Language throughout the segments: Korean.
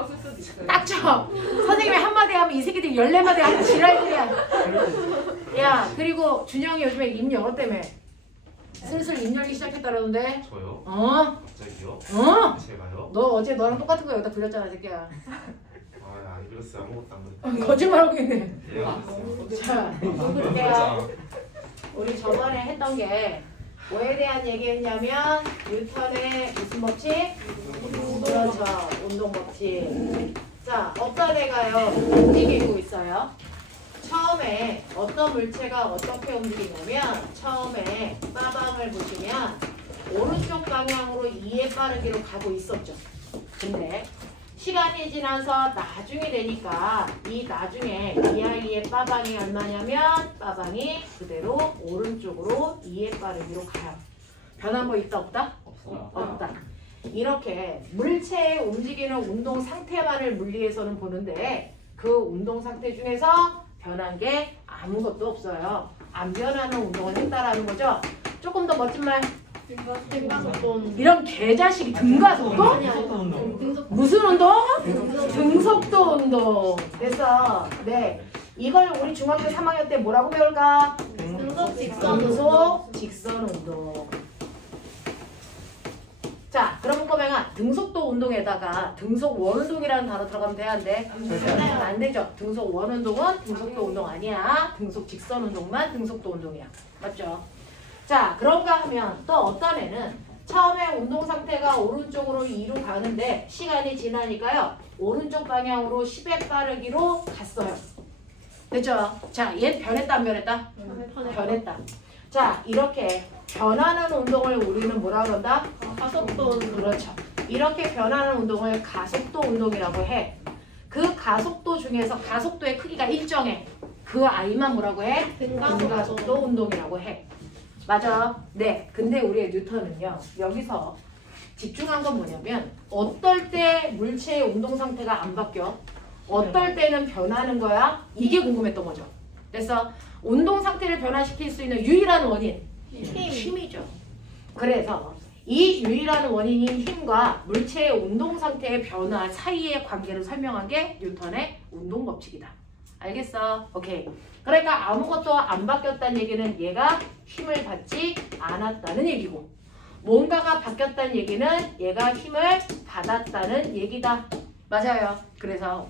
없을 수도 있어요. 딱죠? 선생님이 한마디 하면 이 새끼들이 14마디 하는 지랄들이야. 야, 그리고 준영이 요즘에 입 열어 때문에 슬슬 입 열기 시작했다라는데. 저요? 갑자기요? 제가요? 너 어제 너랑 똑같은 거 여기다 그렸잖아, 새끼야. 안 그렸어요. 아무것도 안 그렸어요. 거짓말하고 있네. 예, 안 그렸어요. 자, 내가 우리 저번에 했던 게 뭐에 대한 얘기했냐면 뉴턴의 무슨 법칙? 그렇죠. 운동 법칙. 자, 어떤 애가요 움직이고 있어요. 처음에 어떤 물체가 어떻게 움직이냐면 처음에 빠방을 보시면 오른쪽 방향으로 2의 빠르기로 가고 있었죠. 근데 시간이 지나서 나중에 되니까 이 나중에 이 아이의 빠방이 얼마냐면 빠방이 그대로 오른쪽으로 2의 빠르기로 가요. 변한 거 있다 없다? 없다. 이렇게 물체의 움직이는 운동 상태만을 물리에서는 보는데 그 운동 상태 중에서 변한 게 아무것도 없어요. 안 변하는 운동을 했다라는 거죠. 조금 더 멋진 말. 등가속도. 이런 개자식이 등가속도? 무슨 운동? 등속도 운동. 그래서 네 이걸 우리 중학교 3학년 때 뭐라고 배울까? 등속 직선. 등속 직선 운동. 자, 그럼 꼬맹아 등속도 운동에다가 등속 원운동이라는 단어 들어가면 돼, 안 돼? 안 되죠. 등속 원운동은 등속도 운동 아니야. 등속 직선 운동만 등속도 운동이야. 맞죠? 자, 그런가 하면 또 어떤 애는 처음에 운동 상태가 오른쪽으로 2로 가는데 시간이 지나니까요. 오른쪽 방향으로 10의 빠르기로 갔어요. 됐죠? 자, 얘 변했다 안 변했다? 변했다. 자, 이렇게 변하는 운동을 우리는 뭐라 그런다? 가속도 운동. 그렇죠. 이렇게 변하는 운동을 가속도 운동이라고 해. 그 가속도 중에서 가속도의 크기가 일정해. 그 아이만 뭐라고 해? 등가속도 운동이라고 해. 맞아. 네. 근데 우리의 뉴턴은요. 여기서 집중한 건 뭐냐면 어떨 때 물체의 운동 상태가 안 바뀌어? 어떨 때는 변하는 거야? 이게 궁금했던 거죠. 그래서 운동 상태를 변화시킬 수 있는 유일한 원인 힘이죠. 그래서 이 유일한 원인인 힘과 물체의 운동 상태의 변화 사이의 관계를 설명한 게 뉴턴의 운동 법칙이다. 알겠어? 오케이. 그러니까 아무것도 안 바뀌었다는 얘기는 얘가 힘을 받지 않았다는 얘기고 뭔가가 바뀌었다는 얘기는 얘가 힘을 받았다는 얘기다. 맞아요. 그래서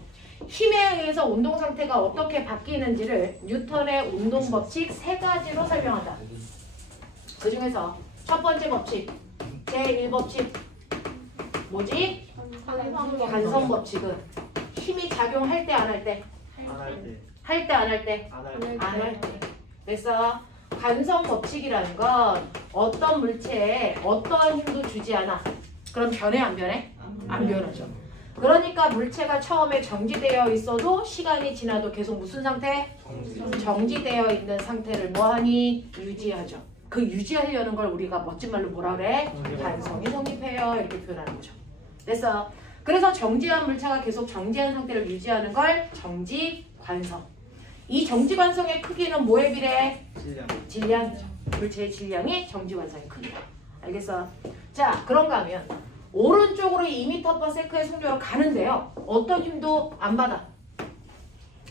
힘에 의해서 운동 상태가 어떻게 바뀌는지를 뉴턴의 운동 법칙 3가지로 설명한다. 그 중에서 첫 번째 법칙, 제1법칙 뭐지? 간선 법칙은 힘이 작용할 때 안 할 때? 할 때 안 할 때? 안 할 때. 그래서 간선 법칙이라는 건 어떤 물체에 어떠한 힘도 주지 않아. 그럼 변해 안 변해? 안 변하죠. 그러니까 물체가 처음에 정지되어 있어도 시간이 지나도 계속 무슨 상태? 정지되어 있는 상태를 뭐하니? 유지하죠. 그 유지하려는 걸 우리가 멋진 말로 뭐라 그래? 관성이 성립해요. 이렇게 표현하는 거죠. 됐어. 그래서 정지한 물체가 계속 정지한 상태를 유지하는 걸 정지관성. 이 정지관성의 크기는 뭐에 비례해? 질량이죠. 물체의 질량이 정지관성의 크기다. 알겠어? 자, 그런가 하면 오른쪽으로 2m/s의 속도로 가는데요. 어떤 힘도 안 받아.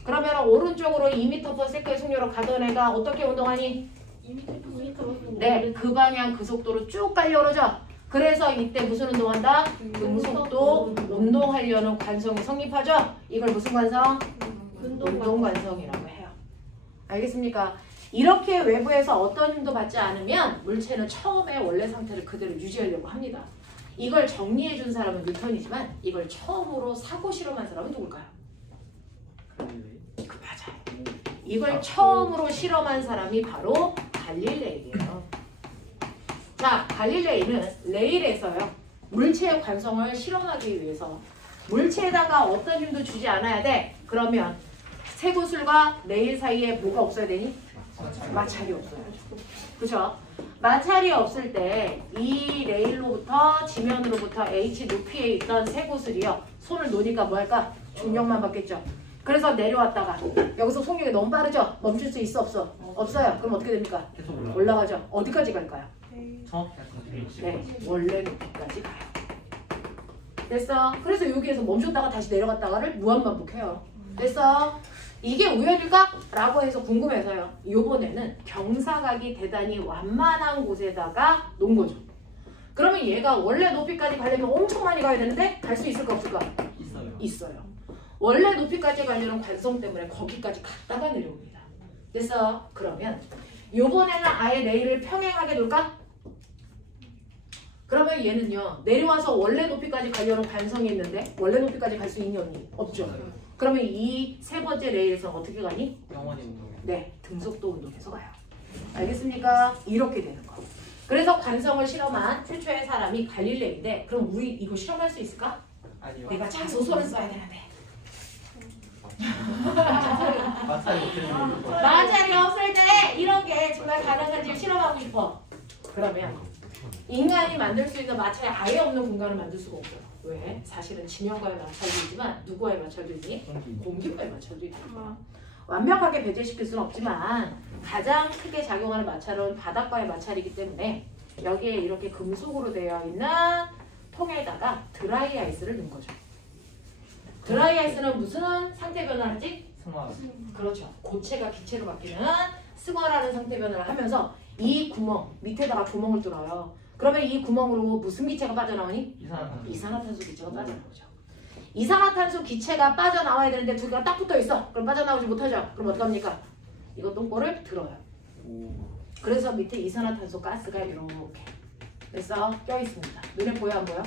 그러면 오른쪽으로 2m/s의 속도로 가던 애가 어떻게 운동하니? 2m. 네, 그 방향 그 속도로 쭉 가려고 그러죠. 그래서 이때 무슨 운동한다? 등속도 운동하려는 관성이 성립하죠. 이걸 무슨 관성? 운동 관성이라고 해요. 알겠습니까? 이렇게 외부에서 어떤 힘도 받지 않으면 물체는 처음에 원래 상태를 그대로 유지하려고 합니다. 이걸 정리해 준 사람은 뉴턴이지만 이걸 처음으로 사고 실험한 사람은 누굴까요? 그 맞아요. 이걸 처음으로 실험한 사람이 바로 갈릴레이예요. 자, 갈릴레이는 레일에서요. 물체의 관성을 실험하기 위해서 물체에다가 어떤 힘도 주지 않아야 돼. 그러면 쇠구슬과 레일 사이에 뭐가 없어야 되니? 마찰이 없어요. 그죠? 마찰이 없을 때 이 레일로부터 지면으로부터 H 높이에 있던 쇠구슬이요. 손을 놓으니까 뭐 할까? 중력만 받겠죠. 그래서 내려왔다가 여기서 속력이 너무 빠르죠? 멈출 수 있어 없어? 없어요. 그럼 어떻게 됩니까? 올라가죠. 어디까지 갈까요? 네, 원래 높이까지 가요. 됐어. 그래서 여기에서 멈췄다가 다시 내려갔다가를 무한반복해요. 됐어. 이게 우연일까? 라고 해서 궁금해서요. 요번에는 경사각이 대단히 완만한 곳에다가 놓은 거죠. 그러면 얘가 원래 높이까지 가려면 엄청 많이 가야 되는데 갈 수 있을까 없을까? 있어요. 원래 높이까지 가려는 관성 때문에 거기까지 갔다가 내려옵니다. 됐어. 그러면 요번에는 아예 레일을 평행하게 놓을까? 그러면 얘는요. 내려와서 원래 높이까지 가려는 관성이 있는데 원래 높이까지 갈 수 있니 없니? 없죠. 그러면 이 세 번째 레일에서 어떻게 가니? 영원히 운동해. 네. 등속도 운동해서 가요. 알겠습니까? 이렇게 되는 거. 그래서 관성을 실험한 최초의 사람이 갈릴레이인데 그럼 우리 이거 실험할 수 있을까? 아니요. 내가 자소서를 써야 되는데. 마찰이 어떻게 되는 거? 마찰이 없을 때 이런 게 정말 가능한지 실험하고 싶어. 그러면 인간이 만들 수 있는 마찰이 아예 없는 공간을 만들 수가 없어요. 왜? 사실은 지면과의 마찰도 있지만 누구와의 마찰도 있니? 공기과의 마찰도 있다. 완벽하게 배제시킬 수는 없지만 가장 크게 작용하는 마찰은 바닥과의 마찰이기 때문에 여기에 이렇게 금속으로 되어 있는 통에다가 드라이 아이스를 넣은 거죠. 드라이 아이스는 무슨 상태 변화를 하지? 승화. 그렇죠. 고체가 기체로 바뀌는 승화라는 상태 변화를 하면서 이 구멍 밑에다가 구멍을 뚫어요. 그러면 이 구멍으로 무슨 기체가 빠져나오니? 이산화탄소 기체가 빠져나오죠. 이산화탄소 기체가 빠져나와야 되는데 두 개가 딱 붙어 있어. 그럼 빠져나오지 못하죠. 그럼 어떡합니까? 이거 똥꼬를 들어요. 그래서 밑에 이산화탄소 가스가 이렇게 됐어? 껴있습니다. 눈에 보여 안 보여?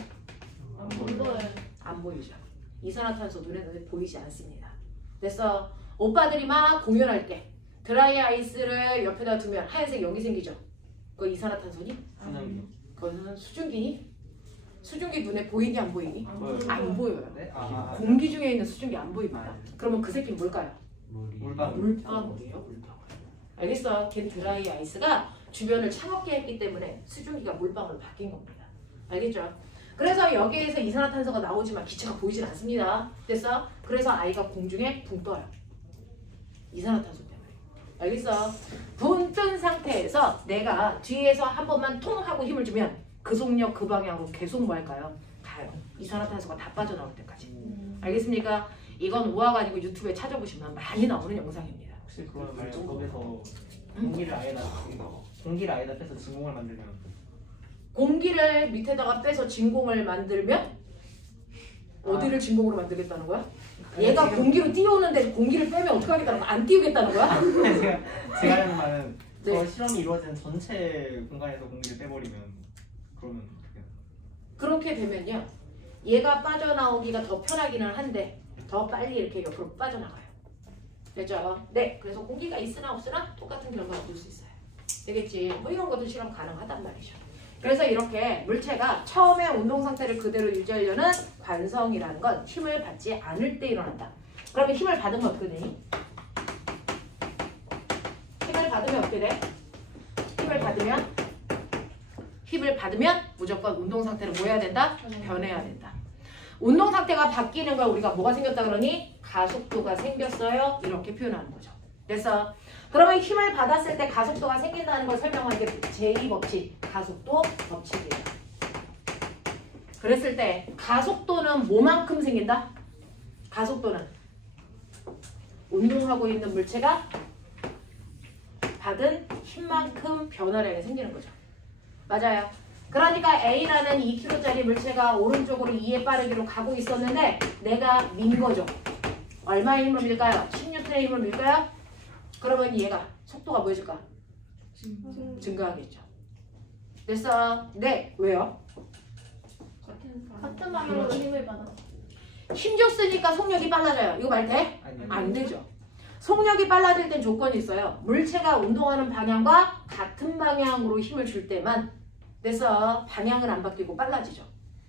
안 보여요. 안 보이죠. 이산화탄소 눈에 보이지 않습니다. 됐어? 오빠들이 막 공연할 때 드라이 아이스를 옆에다 두면 하얀색 여기 생기죠? 그거 이산화탄소니? 수증기. 그거는 수증기니? 수증기 눈에 보이니 안 보이니? 안 보여요. 네? 공기 중에 있는 수증기 안 보입니다. 그러면 그 새끼는 뭘까요? 물방. 물방울이에요. 물방울. 알겠어? 걔 드라이 아이스가 주변을 차갑게 했기 때문에 수증기가 물방울로 바뀐 겁니다. 알겠죠? 그래서 여기에서 이산화탄소가 나오지만 기체가 보이진 않습니다. 됐어? 그래서 아이가 공중에 붕 떠요. 이산화탄소 때문에. 알겠어? 붕 뜬 상태에서 내가 뒤에서 한 번만 통 하고 힘을 주면 그 속력 그 방향으로 계속 뭐 할까요? 가요. 이산화탄소가 다 빠져나올 때까지. 알겠습니까? 이건 우화가 아니고 유튜브에 찾아보시면 많이 나오는 영상입니다. 혹시 그러면 거기서 공기를 아예다 빼서 진공을 만들면 공기를 밑에다가 빼서 진공을 만들면 어디를 진공으로 만들겠다는 거야? 얘가 지금- 공기로 띄우는데 공기를 빼면 어떡하겠다는 거야? 안 띄우겠다는 거야? 제가 하는 말은 네. 저 실험이 이루어지는 전체 공간에서 공기를 빼버리면 그러면 어떻게? 그렇게 되면요. 얘가 빠져나오기가 더 편하기는 한데 더 빨리 이렇게 옆으로 빠져나가요. 됐죠? 네. 그래서 공기가 있으나 없으나 똑같은 결과를 볼 수 있어요. 되겠지? 뭐 이런 것도 실험 가능하단 말이죠. 그래서 이렇게 물체가 처음에 운동 상태를 그대로 유지하려는 관성이라는 건 힘을 받지 않을 때 일어난다. 그러면 힘을 받으면 어떻게 되니? 힘을 받으면 어떻게 돼? 힘을 받으면 무조건 운동 상태를 뭐 해야 된다? 변해야 된다. 운동 상태가 바뀌는 걸 우리가 뭐가 생겼다 그러니? 가속도가 생겼어요. 이렇게 표현하는 거죠. 그래서 그러면 힘을 받았을 때 가속도가 생긴다는 걸 설명하는 게 제2법칙, 가속도 법칙이에요. 그랬을 때 가속도는 뭐만큼 생긴다? 가속도는 운동하고 있는 물체가 받은 힘만큼 변화량이 생기는 거죠. 맞아요. 그러니까 A라는 2kg짜리 물체가 오른쪽으로 2의 빠르기로 가고 있었는데 내가 민 거죠. 얼마의 힘을 밀까요? 10N의 힘을 밀까요? 그러면 얘가 속도가 뭐해질까? 증가하겠죠. 됐어? 네. 왜요? 같은 방향으로 힘을 받아. 힘 줬으니까 속력이 빨라져요. 이거 말 돼? 안 되죠. 속력이 빨라질 땐 조건이 있어요. 물체가 운동하는 방향과 같은 방향으로 힘을 줄 때만 됐어. 방향은 안 바뀌고 빨라지죠.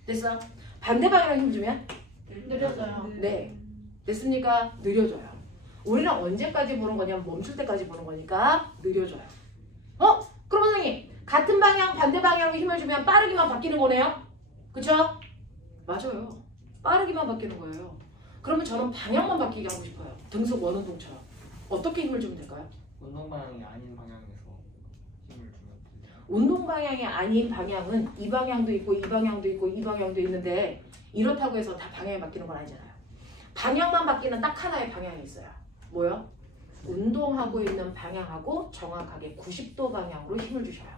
됐어? 반대 방향으로 힘 주면 느려져요. 네. 됐습니까? 느려져요. 우리는 언제까지 보는 거냐면 멈출 때까지 보는 거니까 느려져요. 그럼 선생님 같은 방향 반대 방향으로 힘을 주면 빠르기만 바뀌는 거네요? 그쵸? 맞아요. 빠르기만 바뀌는 거예요. 그러면 저는 방향만 바뀌게 하고 싶어요. 등속 원운동처럼. 어떻게 힘을 주면 될까요? 운동 방향이 아닌 방향에서 힘을 주면 운동 방향이 아닌 방향은 이 방향도 있고 이 방향도 있고 이 방향도 있는데 이렇다고 해서 다 방향이 바뀌는 건 아니잖아요. 방향만 바뀌는 딱 하나의 방향이 있어요. 뭐요? 운동하고 있는 방향하고 정확하게 90도 방향으로 힘을 주셔요.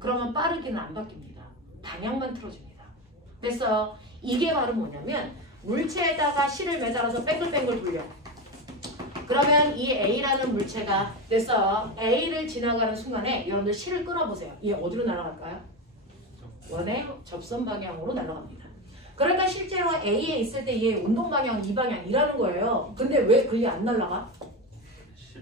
그러면 빠르기는 안 바뀝니다. 방향만 틀어집니다. 됐어요? 이게 바로 뭐냐면 물체에다가 실을 매달아서 뱅글뱅글 돌려. 그러면 이 A라는 물체가 됐어요. A를 지나가는 순간에 여러분들 실을 끊어보세요. 얘 어디로 날아갈까요? 원의 접선 방향으로 날아갑니다. 그러니까 실제로 A에 있을 때 얘 운동 방향 이 방향이라는 거예요. 근데 왜 글리 안 날아가?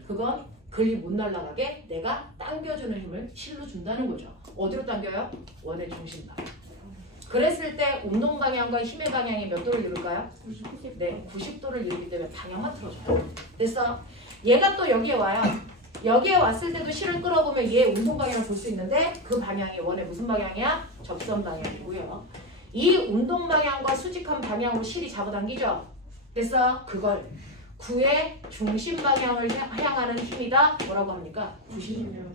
그건 글리 못 날아가게 내가 당겨주는 힘을 실로 준다는 거죠. 어디로 당겨요? 원의 중심 방향. 그랬을 때 운동 방향과 힘의 방향이 몇 도를 이룰까요? 90. 네, 90도를 이루기 때문에 방향만 틀어줘요. 됐어? 얘가 또 여기에 와요. 여기에 왔을 때도 실을 끌어보면 얘 운동 방향을 볼 수 있는데 그 방향이 원의 무슨 방향이야? 접선 방향이고요. 이 운동 방향과 수직한 방향으로 실이 잡아당기죠? 됐어? 그걸 구의 중심 방향을 향하는 힘이다. 뭐라고 합니까? 90력.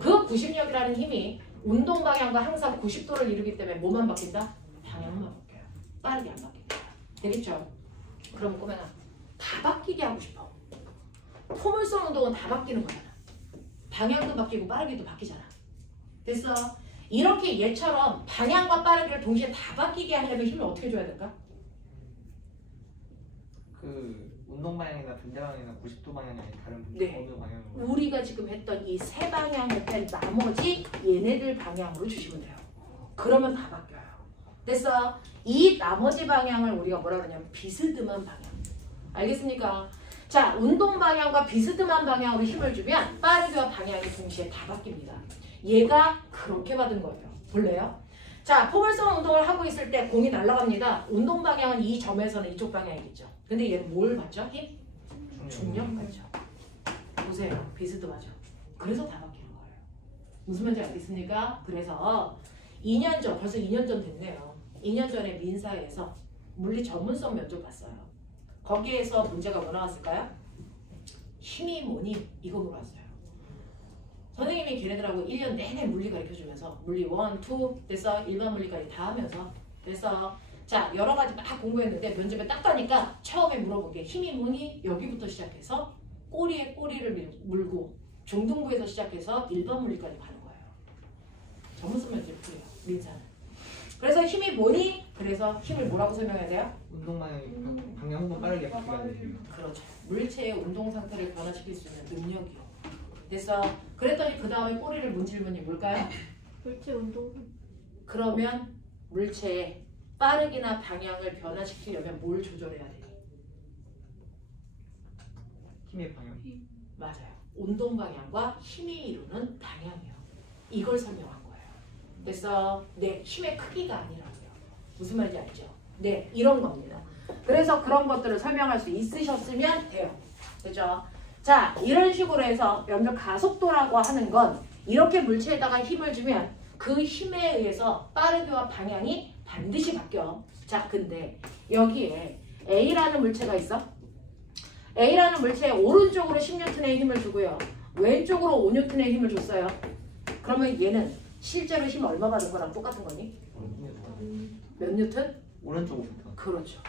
그 90력이라는 힘이 운동 방향과 항상 90도를 이루기 때문에 뭐만 바뀐다? 방향만 바뀌어요. 빠르게 안 바뀝니다. 되겠죠? 그럼 꼬매나 다 바뀌게 하고 싶어. 포물선 운동은 다 바뀌는 거잖아. 방향도 바뀌고 빠르기도 바뀌잖아. 됐어? 이렇게 얘처럼 방향과 빠르기를 동시에 다 바뀌게 하려면 힘을 어떻게 줘야 될까? 그 운동 방향이나 반대 방향이나 90도 방향이 아닌 다른 네. 어느 방향으로 우리가 지금 했던 이 세 방향을 뺀 나머지 얘네들 방향으로 주시면 돼요. 그러면 다 바뀌어요. 됐어? 이 나머지 방향을 우리가 뭐라 그러냐면 비스듬한 방향. 알겠습니까? 자, 운동 방향과 비스듬한 방향으로 힘을 주면 빠르기와 방향이 동시에 다 바뀝니다. 얘가 그렇게 받은 거예요. 볼래요? 자, 포물선 운동을 하고 있을 때 공이 날아갑니다. 운동 방향은 이 점에서는 이쪽 방향이겠죠. 근데 얘는 뭘 받죠? 힘? 중력 받죠. 보세요. 비스듬하죠. 그래서 다 바뀌는 거예요. 무슨 말인지 알겠습니까? 그래서 2년 전, 벌써 2년 전 됐네요. 2년 전에 민사에서 물리 전문성 면접 봤어요. 거기에서 문제가 뭐 나왔을까요? 힘이 뭐니? 이거 물어봤어요. 선생님이 걔네들하고 1년 내내 물리 가르쳐주면서 물리 1, 2 됐어? 일반 물리까지 다 하면서 됐어? 자, 여러 가지 막 공부했는데 면접에 딱 가니까 처음에 물어본 게 힘이 뭐니? 여기부터 시작해서 꼬리에 꼬리를 물고 중등부에서 시작해서 일반 물리까지 가는 거예요. 전문성 면접이 그래요. 민사는. 그래서 힘이 뭐니? 그래서 힘을 뭐라고 설명해야 돼요? 운동 방향이 방향 한번 빠르게 바뀌어야 돼요. 그렇죠. 물체의 운동 상태를 변화시킬 수 있는 능력이요. 됐어. 그랬더니 그 다음에 꼬리를 문 질문이 뭘까요? 물체 운동. 그러면 물체의 빠르기나 방향을 변화시키려면 뭘 조절해야 되니? 힘의 방향. 맞아요. 운동 방향과 힘이 이루는 방향이요. 이걸 설명한 거예요. 그래서 네, 힘의 크기가 아니라고요. 무슨 말인지 알죠? 네, 이런 겁니다. 그래서 그런 것들을 설명할 수 있으셨으면 돼요. 그죠? 자, 이런 식으로 해서 면적 가속도라고 하는 건 이렇게 물체에다가 힘을 주면 그 힘에 의해서 빠르기와 방향이 반드시 바뀌어. 자, 근데 여기에 A라는 물체가 있어. A라는 물체에 오른쪽으로 10N의 힘을 주고요. 왼쪽으로 5N의 힘을 줬어요. 그러면 얘는 실제로 힘 얼마 받은 거랑 똑같은 거니? 몇 뉴턴? 오른쪽부터. 그렇죠.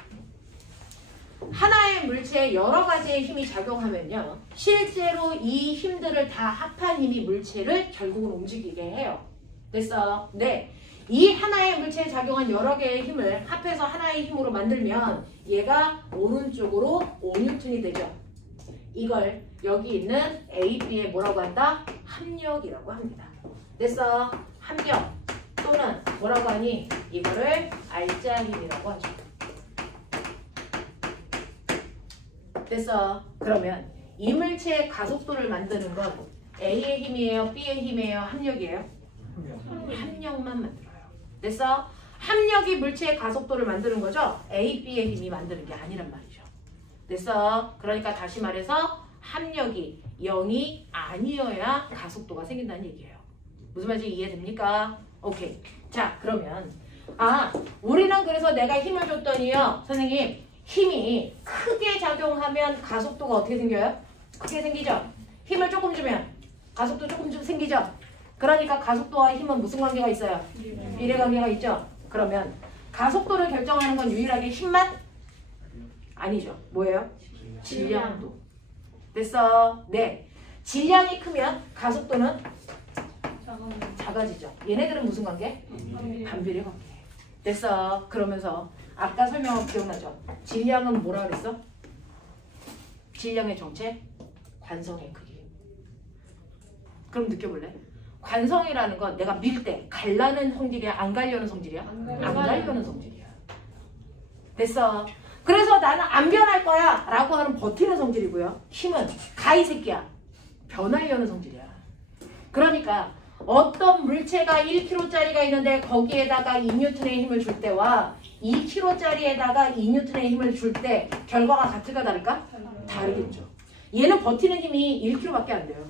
하나의 물체에 여러 가지의 힘이 작용하면요. 실제로 이 힘들을 다 합한 힘이 물체를 결국은 움직이게 해요. 됐어요? 네. 이 하나의 물체에 작용한 여러 개의 힘을 합해서 하나의 힘으로 만들면 얘가 오른쪽으로 5N이 되죠. 이걸 여기 있는 A, B에 뭐라고 한다? 합력이라고 합니다. 됐어? 합력 또는 뭐라고 하니? 이거를 알짜 힘이라고 하죠. 됐어? 그러면 이 물체의 가속도를 만드는 건 A의 힘이에요? B의 힘이에요? 합력이에요? 합력만 만들어요. 됐어? 합력이 물체의 가속도를 만드는 거죠? A, B의 힘이 만드는 게 아니란 말이죠. 됐어? 그러니까 다시 말해서 합력이 0이 아니어야 가속도가 생긴다는 얘기예요. 무슨 말인지 이해됩니까? 오케이. 자, 그러면 우리는 그래서 내가 힘을 줬더니요. 선생님, 힘이 크게 작용하면 가속도가 어떻게 생겨요? 크게 생기죠? 힘을 조금 주면 가속도 조금 생기죠? 그러니까 가속도와 힘은 무슨 관계가 있어요? 비례 관계가 있죠? 그러면 가속도를 결정하는 건 유일하게 힘만? 아니죠. 뭐예요? 질량도. 됐어? 네. 질량이 크면 가속도는 작아지죠. 얘네들은 무슨 관계? 반비례 관계. 됐어? 그러면서 아까 설명한 거 기억나죠? 질량은 뭐라 그랬어? 질량의 정체? 관성의 크기. 그럼 느껴볼래? 관성이라는 건 내가 밀 때 갈라는 성질이야? 안 갈려는 성질이야? 안 갈려는 성질이야. 됐어? 그래서 나는 안 변할 거야 라고 하는 버티는 성질이고요. 힘은 가 이 새끼야. 변하려는 성질이야. 그러니까 어떤 물체가 1kg짜리가 있는데 거기에다가 2N의 힘을 줄 때와 2kg짜리에다가 2N의 힘을 줄 때 결과가 같을까 다를까? 다르겠죠. 얘는 버티는 힘이 1kg밖에 안 돼요.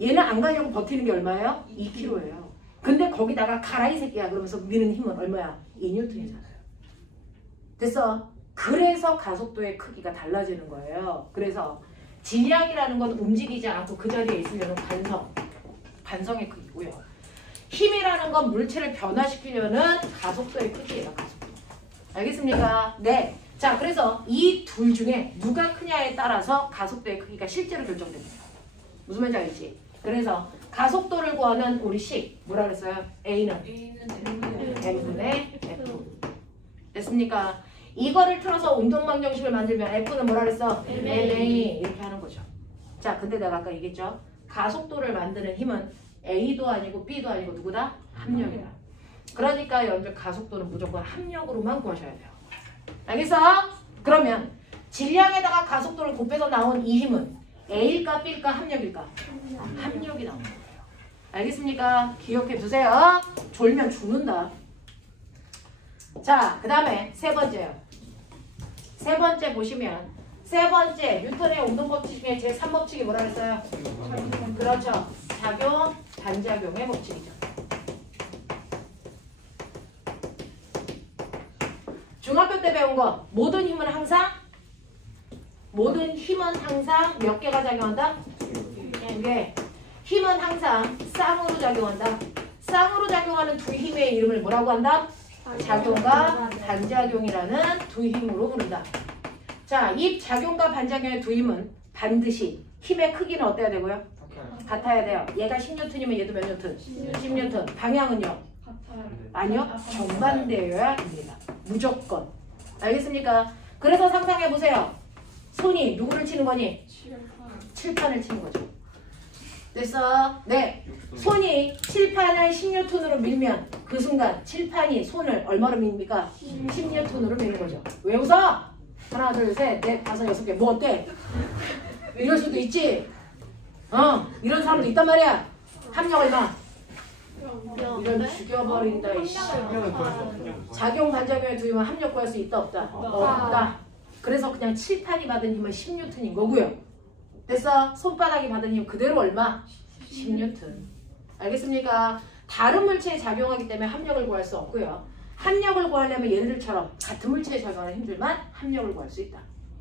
얘는 안 가려고 버티는 게 얼마예요? 2kg예요. 근데 거기다가 가라 이 새끼야 그러면서 미는 힘은 얼마야? 2N이잖아요. 됐어? 그래서 가속도의 크기가 달라지는 거예요. 그래서 질량이라는 건 움직이지 않고 그 자리에 있으려는 관성의 크기고요. 힘이라는 건 물체를 변화시키려는 가속도의 크기예요. 가속도. 알겠습니까? 네. 자, 그래서 이 둘 중에 누가 크냐에 따라서 가속도의 크기가 실제로 결정됩니다. 무슨 말인지 알지? 그래서 가속도를 구하는 우리 식 뭐라 그랬어요? A는 M분의 F. 됐습니까? 이거를 틀어서 운동방정식을 만들면 F는 뭐라 그랬어? MA 이렇게 하는 거죠. 자, 근데 내가 아까 얘기했죠? 가속도를 만드는 힘은 A도 아니고 B도 아니고 누구다? 합력이다. 그러니까 여러분들 가속도는 무조건 합력으로만 구하셔야 돼요. 알겠어? 그러면 질량에다가 가속도를 곱해서 나온 이 힘은 A일까 B일까 합력일까? 합력이 나오는 거예요. 알겠습니까? 기억해 두세요. 졸면 죽는다. 자, 그 다음에 세 번째요. 세 번째 보시면 세 번째 뉴턴의 운동법칙 중에 제3법칙이 뭐라 그랬어요? 그렇죠. 작용, 반작용의 법칙이죠. 중학교 때 배운 거 모든 힘은 항상 몇 개가 작용한다? 두 개. 힘은 항상 쌍으로 작용한다. 쌍으로 작용하는 두 힘의 이름을 뭐라고 한다? 작용과 반작용이라는 두 힘으로 부른다. 자, 이 작용과 반작용의 두 힘은 반드시 힘의 크기는 어때야 되고요? 같아야 돼요. 얘가 10N이면 얘도 몇 N? 10N. 방향은요? 아니요. 정반대여야 됩니다. 무조건. 알겠습니까? 그래서 상상해보세요. 손이 누구를 치는 거니? 칠판을 치는 거죠. 됐어? 네. 손이 칠판을 10N으로 밀면 그 순간 칠판이 손을 얼마로 밉니까? 10N으로 미는 거죠. 왜 웃어? 하나, 둘, 셋, 넷, 다섯, 여섯 개. 뭐 어때? 이럴 수도 있지? 이런 사람도 있단 말이야. 합력 얼마? 이런 죽여버린다. 이씨. 작용 반작용의 두 힘은 합력 구할 수 있다 없다? 없다. 그래서 그냥 칠판이 받은 힘은 10N인 거고요. 됐어? 손바닥이 받은 힘 그대로 얼마? 10N. 알겠습니까? 다른 물체에 작용하기 때문에 합력을 구할 수 없고요. 합력을 구하려면 얘네들처럼 같은 물체에 작용하는 힘들만 합력을 구할 수 있다.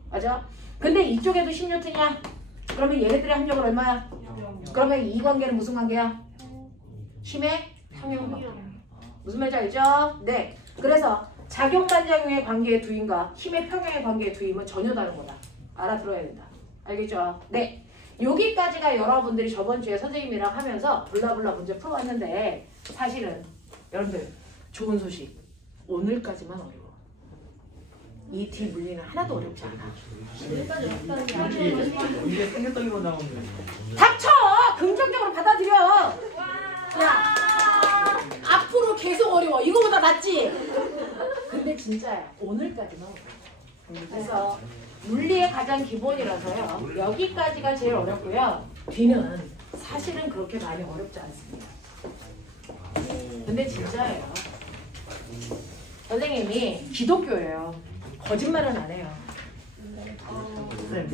맞아? 근데 이쪽에도 10N이야? 그러면 얘네들의 합력은 얼마야? 그러면 이 관계는 무슨 관계야? 힘의 평형 관계. 무슨 말인지 알죠? 네. 그래서 작용 반작용의 관계의 두 힘과 힘의 평형의 관계의 두 힘은 전혀 다른 거다. 알아들어야 된다. 알겠죠? 네. 여기까지가 여러분들이 저번 주에 선생님이랑 하면서 블라블라 문제 풀어왔는데 사실은 여러분들 좋은 소식. 오늘까지만 어려워. 이 뒤 물리는 하나도 어렵지 않아. 이게 생겼다기로 나오는 닥쳐! 긍정적으로 받아들여. 야, 앞으로 계속 어려워. 이거보다 낫지? 근데 진짜야. 오늘까지만 어려워. 그래서 물리의 가장 기본이라서요. 여기까지가 제일 어렵고요. 뒤는 사실은 그렇게 많이 어렵지 않습니다. 근데 진짜예요. 선생님이 기독교예요. 거짓말은 안 해요.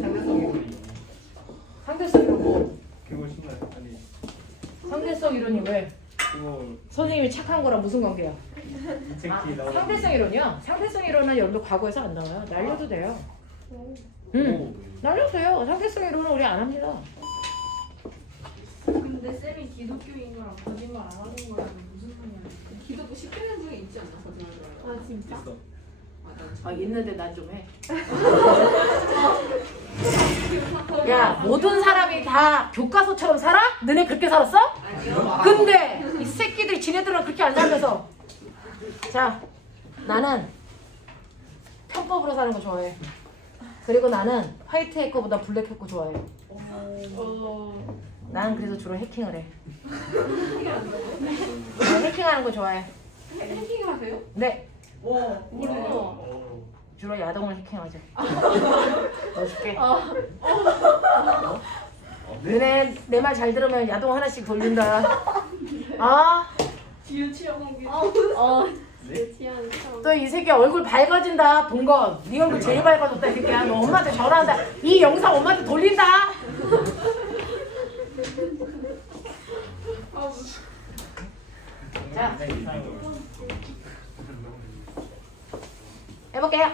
상대성 이론이 상대성 이론 뭐? 그거 신나요? 아니 상대성 이론이 왜? 그거 선생님이 착한 거랑 무슨 관계야? 인sek티 나오는 상대성 이론이요? 상대성 이론은 여러분들 과거에서 안 나와요. 날려도 돼요. 날려도 돼요. 상대성 이론은 우리 안 합니다. 근데 쌤이 기독교인 거랑 거짓말 안 하는 거랑 무슨 상관이야? 기독교 그거 시키는 중에 있지 않나? 거짓말 들어요. 아 진짜? 있어. 아 있는데 난 좀 해. 야 모든 사람이 다 교과서처럼 살아? 너네 그렇게 살았어? 아니요. 근데 이 새끼들이 지네들은 그렇게 안 살면서 자 나는 편법으로 사는 거 좋아해. 그리고 나는 화이트 해커보다 블랙 해커 좋아해. 나는 그래서 주로 해킹을 해. 나 해킹하는 거 좋아해. 해킹을 하세요? 네 뭐래요? 주로 야동을 해킹하죠. 넣어줄게. 너네 내 말 잘 들으면 야동 하나씩 돌린다. 아 지우 취향하기. 네? 지향 처음. 또 이 새끼 얼굴 밝아진다. 동건 네 얼굴 제일 밝아졌다. 이 새끼야. 너 엄마한테 전화한다. 이 영상 엄마한테 돌린다. 자 해볼게요.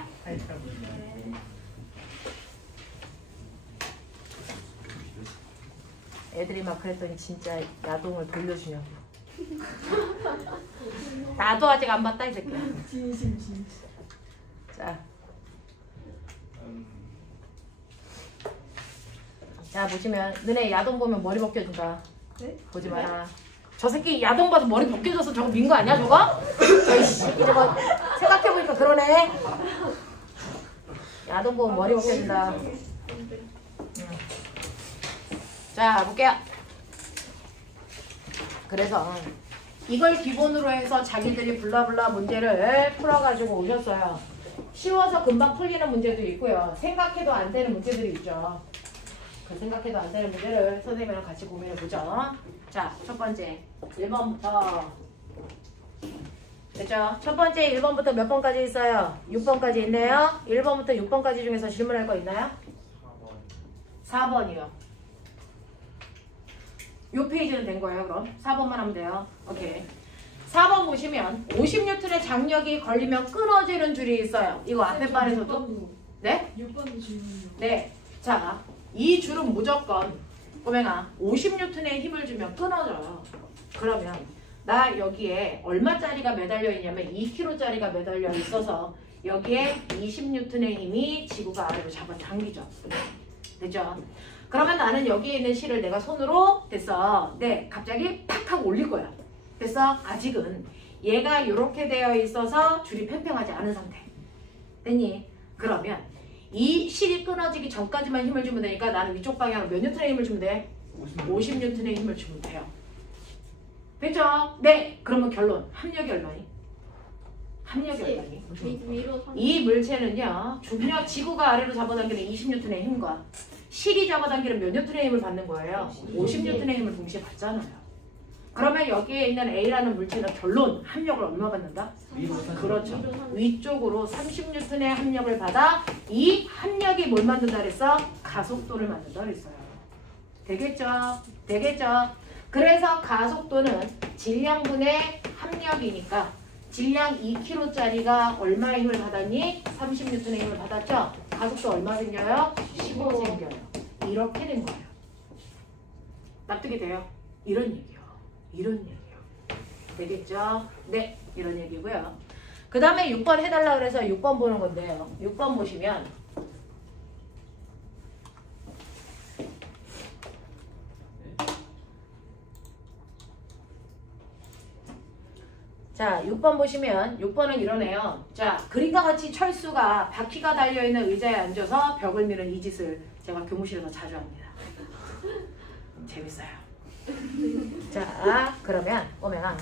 애들이 막 그랬더니 진짜 야동을 돌려주냐고. 나도 아직 안 봤다 이 새끼야. 진심. 자 보시면 너네 야동 보면 머리 벗겨준다. 네? 보지 마라. 저 새끼 야동 봐서 머리 벗겨져서 저거 민 거 아니야 저거? 에이씨 저거 생각해보니까 그러네. 야동 보면 머리 벗겨진다. 자 볼게요. 그래서 이걸 기본으로 해서 자기들이 블라블라 문제를 풀어가지고 오셨어요. 쉬워서 금방 풀리는 문제도 있고요. 생각해도 안 되는 문제들이 있죠. 그 생각해도 안 되는 문제를 선생님이랑 같이 고민해보죠. 자, 첫 번째 1번부터 됐죠? 첫 번째 1번부터 몇 번까지 있어요? 6번까지 있네요. 1번부터 6번까지 중에서 질문할 거 있나요? 4번이요. 요 페이지는 된 거예요. 그럼 4번만 하면 돼요. 오케이. 4번 보시면 50N의 장력이 걸리면 끊어지는 줄이 있어요. 이거 앞에 반에서도 네? 6번도 질문이요. 네. 자, 이 줄은 무조건 꼬맹아 50N의 힘을 주면 끊어져요. 그러면 나 여기에 얼마짜리가 매달려 있냐면 2kg짜리가 매달려 있어서 여기에 20N의 힘이 지구가 아래로 잡아당기죠. 됐죠? 그러면 나는 여기에 있는 실을 내가 손으로 됐어. 네, 갑자기 팍 하고 올릴 거야. 됐어? 아직은 얘가 이렇게 되어 있어서 줄이 팽팽하지 않은 상태. 됐니? 그러면 이 실이 끊어지기 전까지만 힘을 주면 되니까 나는 위쪽 방향으로 몇 뉴턴의 힘을 주면 돼? 50뉴턴의 힘을 주면 돼요. 됐죠? 네. 그러면 결론. 합력이 얼마니? 합력이 얼마니? 위로 이 물체는요. 중력 지구가 아래로 잡아당기는 20뉴턴의 힘과 실이 잡아당기는 몇 뉴턴의 힘을 받는 거예요? 50뉴턴의 힘을 동시에 받잖아요. 그러면 여기에 있는 A라는 물체는 결론 합력을 얼마 받는다? 그렇죠. 위쪽으로 30N의 합력을 받아 이 합력이 뭘 만든다 그랬어? 가속도를 만든다 그랬어요. 되겠죠? 되겠죠? 그래서 가속도는 질량분의 합력이니까 질량 2kg짜리가 얼마의 힘을 받았니? 30N의 힘을 받았죠? 가속도 얼마 생겨요? 15 생겨요. 이렇게 된 거예요. 납득이 돼요? 이런 얘기요. 이런 얘기요. 되겠죠? 네, 이런 얘기고요. 그 다음에 6번 해달라 그래서 6번 보는 건데요. 6번 보시면 자, 6번 보시면 6번은 이러네요. 자, 그림과 같이 철수가 바퀴가 달려있는 의자에 앉아서 벽을 미는 이 짓을 제가 교무실에서 자주 합니다. 재밌어요. 자, 그러면 오면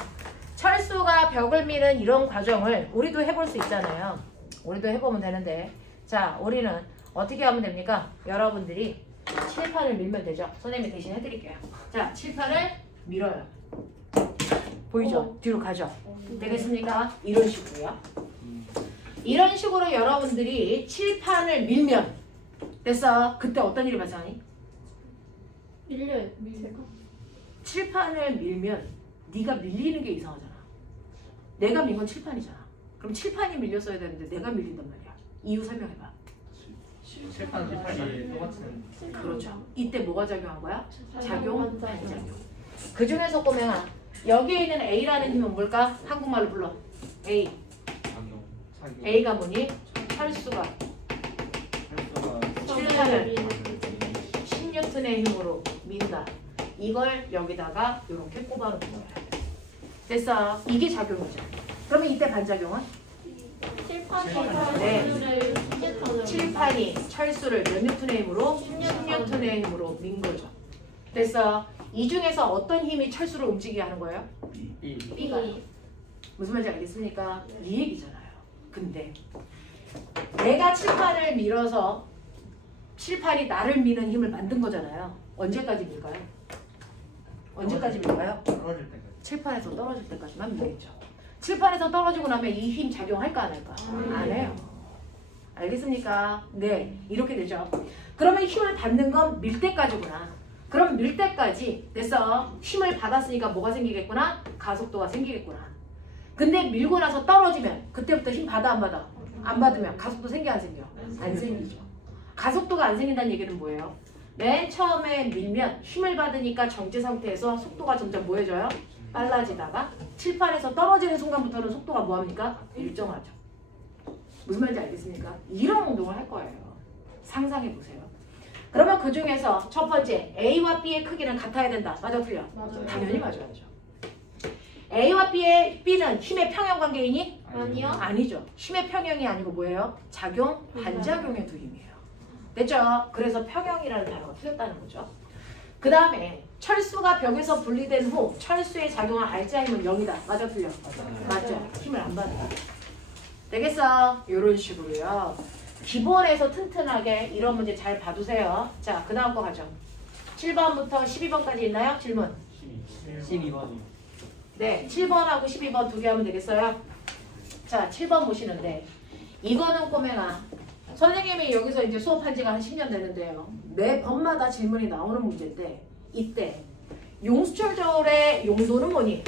철수가 벽을 미는 이런 과정을 우리도 해볼 수 있잖아요. 우리도 해보면 되는데 자, 우리는 어떻게 하면 됩니까? 여러분들이 칠판을 밀면 되죠. 선생님이 대신 해드릴게요. 자, 칠판을 밀어요. 보이죠? 뒤로 가죠. 되겠습니까? 이런 식으로요. 이런 식으로 여러분들이 칠판을 밀면 됐어. 그때 어떤 일이 발생하니? 밀려요. 제가. 칠판을 밀면 네가 밀리는 게 이상하잖아. 내가 민 건 칠판이잖아. 그럼 칠판이 밀렸어야 되는데 내가 밀린단 말이야. 이유 설명해봐. 칠판 칠판이 똑같은. 그렇죠. 이때 뭐가 작용한 거야? 작용, 반작용. 반작용. 그 중에서 꼬맹아 여기에 있는 A라는 힘은 뭘까? 한국말로 불러. A. 작용. A가 뭐니? 철수가 실내를 10N의 힘으로 민다. 이걸 여기다가 이렇게 꼽아놓은 거야. 됐어. 이게 작용이죠. 그러면 이때 반작용은? 칠판이 철수를 몇 뉴턴의 힘으로? 10N의 힘으로 민 거죠. 됐어. 이 중에서 어떤 힘이 철수를 움직이게 하는 거예요? B가. 무슨 말인지 알겠습니까? 이 얘기잖아요. 근데 내가 칠판을 밀어서 칠판이 나를 미는 힘을 만든 거잖아요. 언제까지 밀까요? 언제까지 밀까요? 떨어질 때까지. 칠판에서 떨어질 때까지만 밀겠죠. 칠판에서 떨어지고 나면 이 힘 작용할까 안 할까? 안 해요. 알겠습니까? 네, 이렇게 되죠. 그러면 힘을 받는 건 밀 때까지구나. 그럼 밀 때까지 됐어. 힘을 받았으니까 뭐가 생기겠구나? 가속도가 생기겠구나. 근데 밀고 나서 떨어지면 그때부터 힘 받아 안 받아? 안 받으면 가속도 생겨 안 생겨? 안 생기죠. 가속도가 안 생긴다는 얘기는 뭐예요? 맨 처음에 밀면 힘을 받으니까 정지 상태에서 속도가 점점 뭐해져요? 빨라지다가 칠판에서 떨어지는 순간부터는 속도가 뭐합니까? 일정하죠. 무슨 말인지 알겠습니까? 이런 운동을 할 거예요. 상상해 보세요. 그러면 그 중에서 첫 번째 A와 B의 크기는 같아야 된다. 맞아 틀려? 맞아요. 당연히 맞아야죠. A와 B는 힘의 평형 관계이니? 아니요. 아니죠. 힘의 평형이 아니고 뭐예요? 작용, 반작용의 두 힘이에요. 됐죠? 그래서 평형이라는 단어가 틀렸다는 거죠. 그 다음에 철수가 벽에서 분리된 후 철수에 작용한 알자 힘은 0이다. 맞아 틀려? 맞죠. 힘을 안 받아. 되겠어? 이런 식으로요. 기본에서 튼튼하게 이런 문제 잘 봐두세요. 자, 그 다음 거 가죠. 7번부터 12번까지 있나요? 질문. 12번이요. 네, 7번하고 12번 두 개 하면 되겠어요? 자, 7번 보시는데 이거는 꼬맹아. 선생님이 여기서 이제 수업한 지가 한 10년 되는데요. 매 번마다 질문이 나오는 문제인데 이때 용수철 저울의 용도는 뭐니?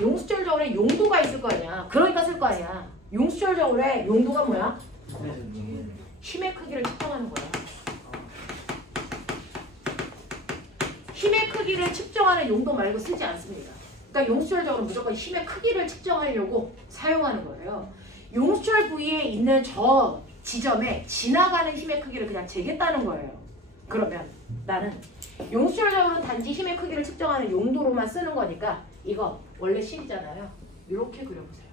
용수철 저울에 용도가 있을 거 아니야. 그러니까 쓸 거 아니야. 용수철 저울의 용도가 뭐야? 힘의 크기를 측정하는 거야. 힘의 크기를 측정하는 용도 말고 쓰지 않습니다. 그러니까 용수철 저울은 무조건 힘의 크기를 측정하려고 사용하는 거예요. 용수철 부위에 있는 저 지점에 지나가는 힘의 크기를 그냥 재겠다는 거예요. 그러면 나는 용수철 저울은 단지 힘의 크기를 측정하는 용도로만 쓰는 거니까 이거 원래 실이잖아요. 이렇게 그려보세요.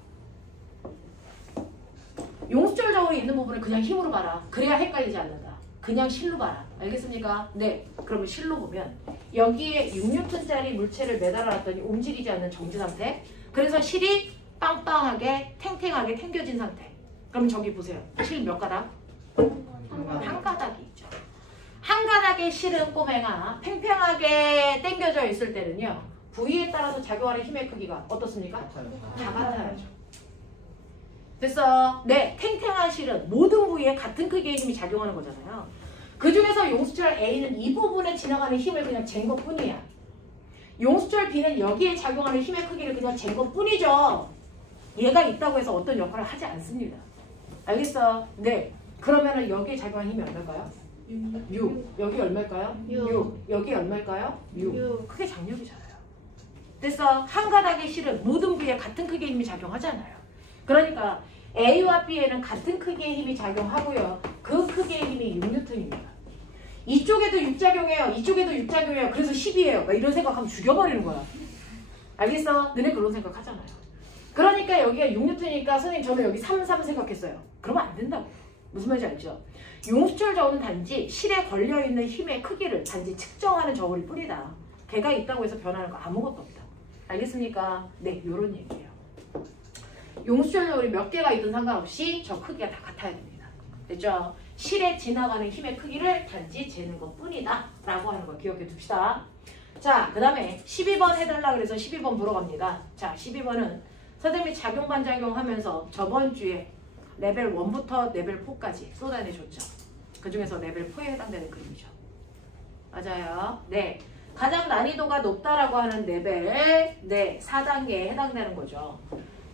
용수철 저울이 있는 부분을 그냥 힘으로 봐라. 그래야 헷갈리지 않는다. 그냥 실로 봐라. 알겠습니까? 네. 그러면 실로 보면 여기에 6N짜리 물체를 매달아놨더니 움직이지 않는 정지 상태. 그래서 실이 빵빵하게 탱탱하게 당겨진 상태. 그럼 저기 보세요. 실 몇 가닥? 한 가닥이 있죠. 한 가닥의 실은 꼬맹아 팽팽하게 당겨져 있을 때는요. 부위에 따라서 작용하는 힘의 크기가 어떻습니까? 다 같아야죠. 됐어. 네, 탱탱한 실은 모든 부위에 같은 크기의 힘이 작용하는 거잖아요. 그 중에서 용수철 A는 이 부분에 지나가는 힘을 그냥 잰 것뿐이야. 용수철 B는 여기에 작용하는 힘의 크기를 그냥 잰 것뿐이죠. 얘가 있다고 해서 어떤 역할을 하지 않습니다. 알겠어? 네. 그러면은 여기에 작용하는 힘이 얼마일까요? 6. 여기 얼마일까요? 6. 여기 얼마일까요? 6. 크게 장력이잖아요. 됐어. 한 가닥의 실은 모든 부위에 같은 크기의 힘이 작용하잖아요. 그러니까 A와 B에는 같은 크기의 힘이 작용하고요. 그 크기의 힘이 6N입니다. 이쪽에도 6작용해요. 이쪽에도 6작용해요. 그래서 10이에요. 막 이런 생각하면 죽여버리는 거야. 알겠어? 너네 그런 생각 하잖아요. 그러니까 여기가 6N이니까 선생님 저는 여기 3 생각했어요. 그러면 안 된다고. 무슨 말인지 알죠? 용수철 저울은 단지 실에 걸려있는 힘의 크기를 단지 측정하는 저울일 뿐이다. 걔가 있다고 해서 변하는 거 아무것도 없다. 알겠습니까? 네, 요런 얘기예요. 용수철 저울이 몇 개가 있든 상관없이 저 크기가 다 같아야 됩니다. 됐죠? 실에 지나가는 힘의 크기를 단지 재는 것 뿐이다 라고 하는 거 기억해 둡시다. 자, 그 다음에 12번 해달라 그래서 12번 보러 갑니다. 자, 12번은 선생님이 작용 반작용 하면서 저번 주에 레벨 1부터 레벨 4까지 쏟아내줬죠. 그 중에서 레벨 4에 해당되는 그림이죠. 맞아요. 네. 가장 난이도가 높다라고 하는 레벨 4단계에 해당되는 거죠.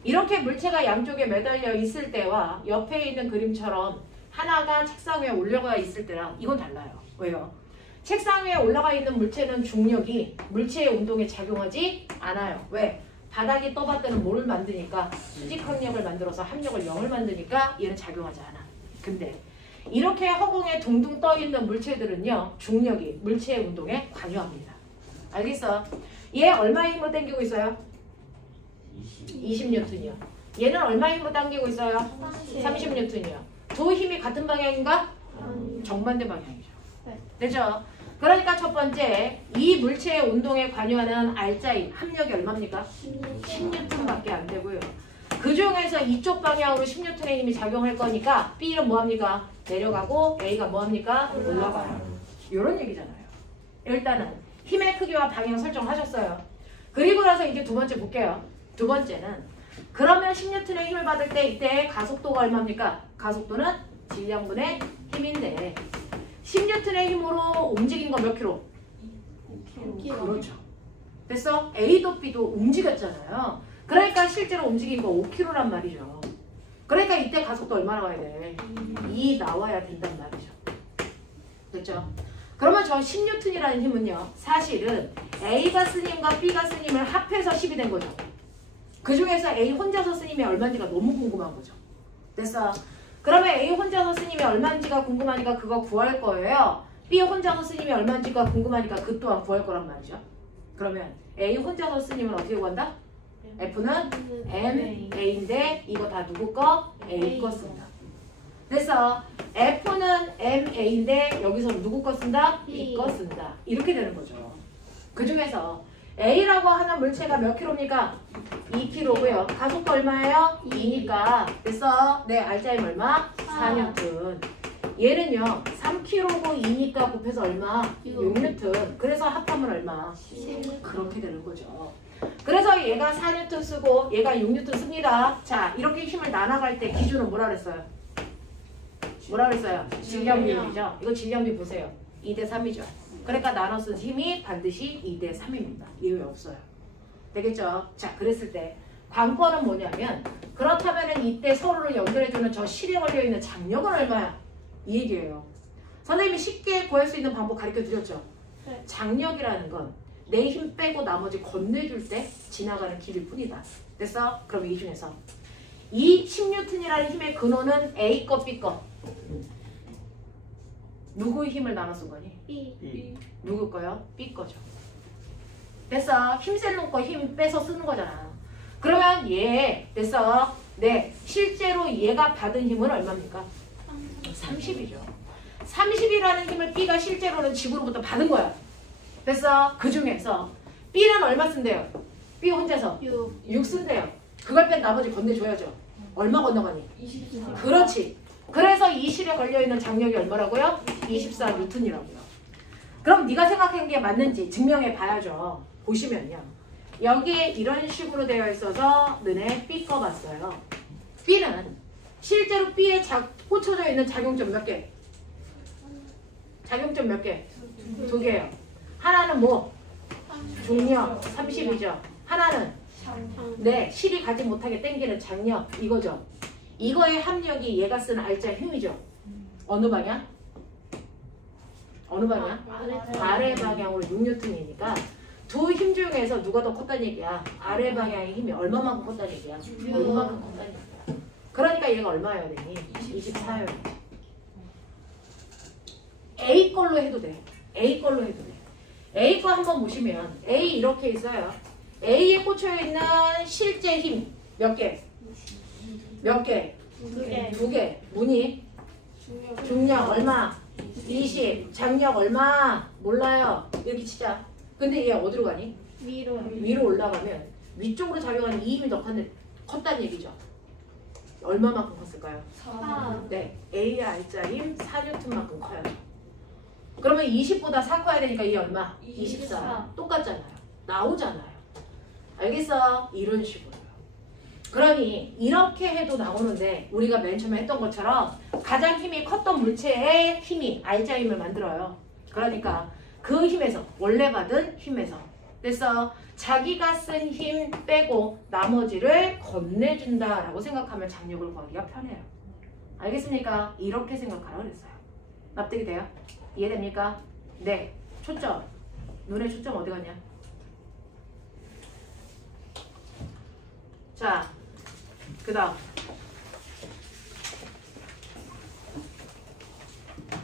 이렇게 물체가 양쪽에 매달려 있을 때와 옆에 있는 그림처럼 하나가 책상 위에 올려가 있을 때랑 이건 달라요. 왜요? 책상 위에 올라가 있는 물체는 중력이 물체의 운동에 작용하지 않아요. 왜? 바닥이 떠받드는 뭐를 만드니까 수직 항력을 만들어서 합력을 0을 만드니까 얘는 작용하지 않아. 근데 이렇게 허공에 둥둥 떠 있는 물체들은요, 중력이 물체의 운동에 관여합니다. 알겠어? 얘 얼마의 힘으로 당기고 있어요? 20N이요. 얘는 얼마의 힘으로 당기고 있어요? 30N이요. 두 힘이 같은 방향인가? 정반대 방향이죠. 네. 되죠? 그러니까 첫 번째, 이 물체의 운동에 관여하는 R자인 합력이 얼마입니까? 10N밖에 안 되고요. 그 중에서 이쪽 방향으로 10N의 힘이 작용할 거니까 B는 뭐합니까? 내려가고 A가 뭐합니까? 올라가요. 이런 얘기잖아요. 일단은 힘의 크기와 방향 설정하셨어요. 그리고 나서 이제 두 번째 볼게요. 두 번째는 그러면 10N의 힘을 받을 때 이때 가속도가 얼마입니까? 가속도는 질량분의 힘인데 10N의 힘으로 움직인 거 몇 킬로? 5kg. 그렇죠. 됐어? A도 B도 움직였잖아요. 그러니까 실제로 움직인 거 5kg란 말이죠. 그러니까 이때 가속도 얼마 나와야 돼? 2 나와야 된단 말이죠. 됐죠? 그러면 저 10N이라는 힘은요, 사실은 A가 쓴 힘과 B가 쓴 힘을 합해서 10이 된 거죠. 그 중에서 A 혼자서 쓴 힘이 얼마인지가 너무 궁금한 거죠. 됐어? 그러면 A 혼자서 쓴 힘이 얼마인지가 궁금하니까 그거 구할 거예요. B 혼자서 쓴 힘이 얼마인지가 궁금하니까 그 또한 구할 거란 말이죠. 그러면 A 혼자서 쓴 힘은 어떻게 구한다? F는 MA인데 이거 다 누구 거? A 거 쓴다. 그래서 F는 MA인데 여기서 누구 거 쓴다? B 거 쓴다. 이렇게 되는 거죠. 그 중에서 A라고 하는 물체가 몇 킬로입니까? 2kg고요. 가속도 얼마예요? 2니까. 그래서 네, R자임 얼마? 4N. 얘는요, 3kg고 2니까 곱해서 얼마? 6N. 그래서 합하면 얼마? 그렇게 되는 거죠. 그래서 얘가 4N 쓰고 얘가 6N 씁니다. 자, 이렇게 힘을 나눠갈 때 기준은 뭐라 그랬어요? 뭐라 그랬어요? 질량 비율이죠. 이거 질량 비 보세요. 2대 3이죠. 그러니까 나눠 쓴 힘이 반드시 2대 3입니다. 예외 없어요. 되겠죠? 자, 그랬을 때 관건은 뭐냐면 그렇다면 이때 서로를 연결해주는 저 실에 걸려있는 장력은 얼마야? 이 얘기예요. 선생님이 쉽게 구할 수 있는 방법 가르쳐드렸죠? 네. 장력이라는 건 내 힘 빼고 나머지 건네줄 때 지나가는 길일 뿐이다. 됐어? 그럼 이 중에서 이 10N이라는 힘의 근원은 A 거, B 거. 누구의 힘을 나눠 쓴 거니? B. 누구 거요? B 거죠. 됐어. 힘센 놈 거 힘 빼서 쓰는 거잖아. 그러면 얘 됐어. 네. 실제로 얘가 받은 힘은 얼마입니까? 30이죠. 30이라는 힘을 B가 실제로는 지구로부터 받은 거야. 됐어. 그 중에서 B는 얼마 쓴대요? B 혼자서 6 쓴대요. 그걸 뺀 나머지 건네줘야죠. 얼마 건너가니? 24. 그렇지. 그래서 이 실에 걸려있는 장력이 얼마라고요? 24N이라고요. 그럼 네가 생각한 게 맞는지 증명해 봐야죠. 보시면요. 여기에 이런 식으로 되어 있어서 너네 B 거 봤어요. B는 실제로 B에 꽂혀져 있는 작용점 몇 개? 작용점 몇 개? 2개예요. 하나는 뭐? 중력 30이죠. 하나는 네, 실이 가지 못하게 당기는 장력 이거죠. 이거의 합력이 얘가 쓰는 R자 힘이죠. 어느 방향? 어느 방향? 아래 방향으로 6N이니까 두 힘 중에서 누가 더 컸다는 얘기야? 아래 방향의 힘이 얼마만큼 컸다는 얘기야? 6만큼 컸다는 얘기야. 그러니까 얘가 얼마여야 되니? 24여야 돼. A 걸로 해도 돼. A 걸로 해도 돼. A 거 한번 보시면 A 이렇게 있어요. A에 꽂혀있는 실제 힘 몇 개? 몇 개? 2개. 2개. 뭐니? 중력 얼마? 20. 장력 얼마? 몰라요. 이렇게 치자. 근데 얘 어디로 가니? 위로. 위로 올라가면 위쪽으로 작용하는 이 힘이 더 컸다는 얘기죠. 얼마만큼 컸을까요? 4. 네. A의 R자 힘 4N만큼 커요. 그러면 20보다 4 커야 되니까 이 얼마? 24. 똑같잖아요. 나오잖아요. 알겠어? 이런 식으로요. 그러니 이렇게 해도 나오는데 우리가 맨 처음에 했던 것처럼 가장 힘이 컸던 물체의 힘이 R자 힘을 만들어요. 그러니까 그 힘에서 원래 받은 힘에서 그래서 자기가 쓴 힘 빼고 나머지를 건네준다라고 생각하면 장력을 구하기가 편해요. 알겠습니까? 이렇게 생각하라고 그랬어요. 납득이 돼요? 이해됩니까? 네. 초점. 눈의 초점 어디 갔냐? 자, 그 다음.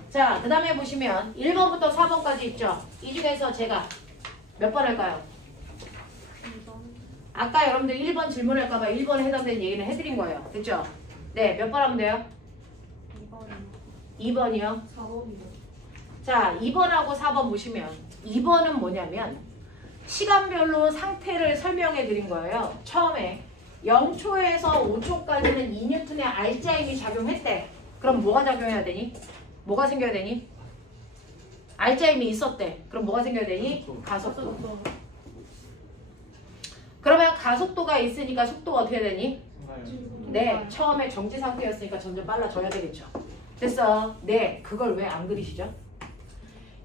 자, 그 다음에 보시면 1번부터 4번까지 있죠? 이 중에서 제가 몇 번 할까요? 아까 여러분들 1번 질문할까봐 1번에 해당되는 얘기는 해드린 거예요. 됐죠? 네, 몇 번 하면 돼요? 2번이요? 4번이요. 자, 2번하고 4번 보시면 2번은 뭐냐면 시간별로 상태를 설명해 드린 거예요. 처음에 0초에서 5초까지는 2N의 알짜임이 작용했대. 그럼 뭐가 작용해야 되니? 뭐가 생겨야 되니? 알짜임이 있었대. 그럼 뭐가 생겨야 되니? 가속도. 그러면 가속도가 있으니까 속도가 어떻게 되니? 네, 처음에 정지 상태였으니까 점점 빨라져야 되겠죠. 됐어. 네, 그걸 왜 안 그리시죠?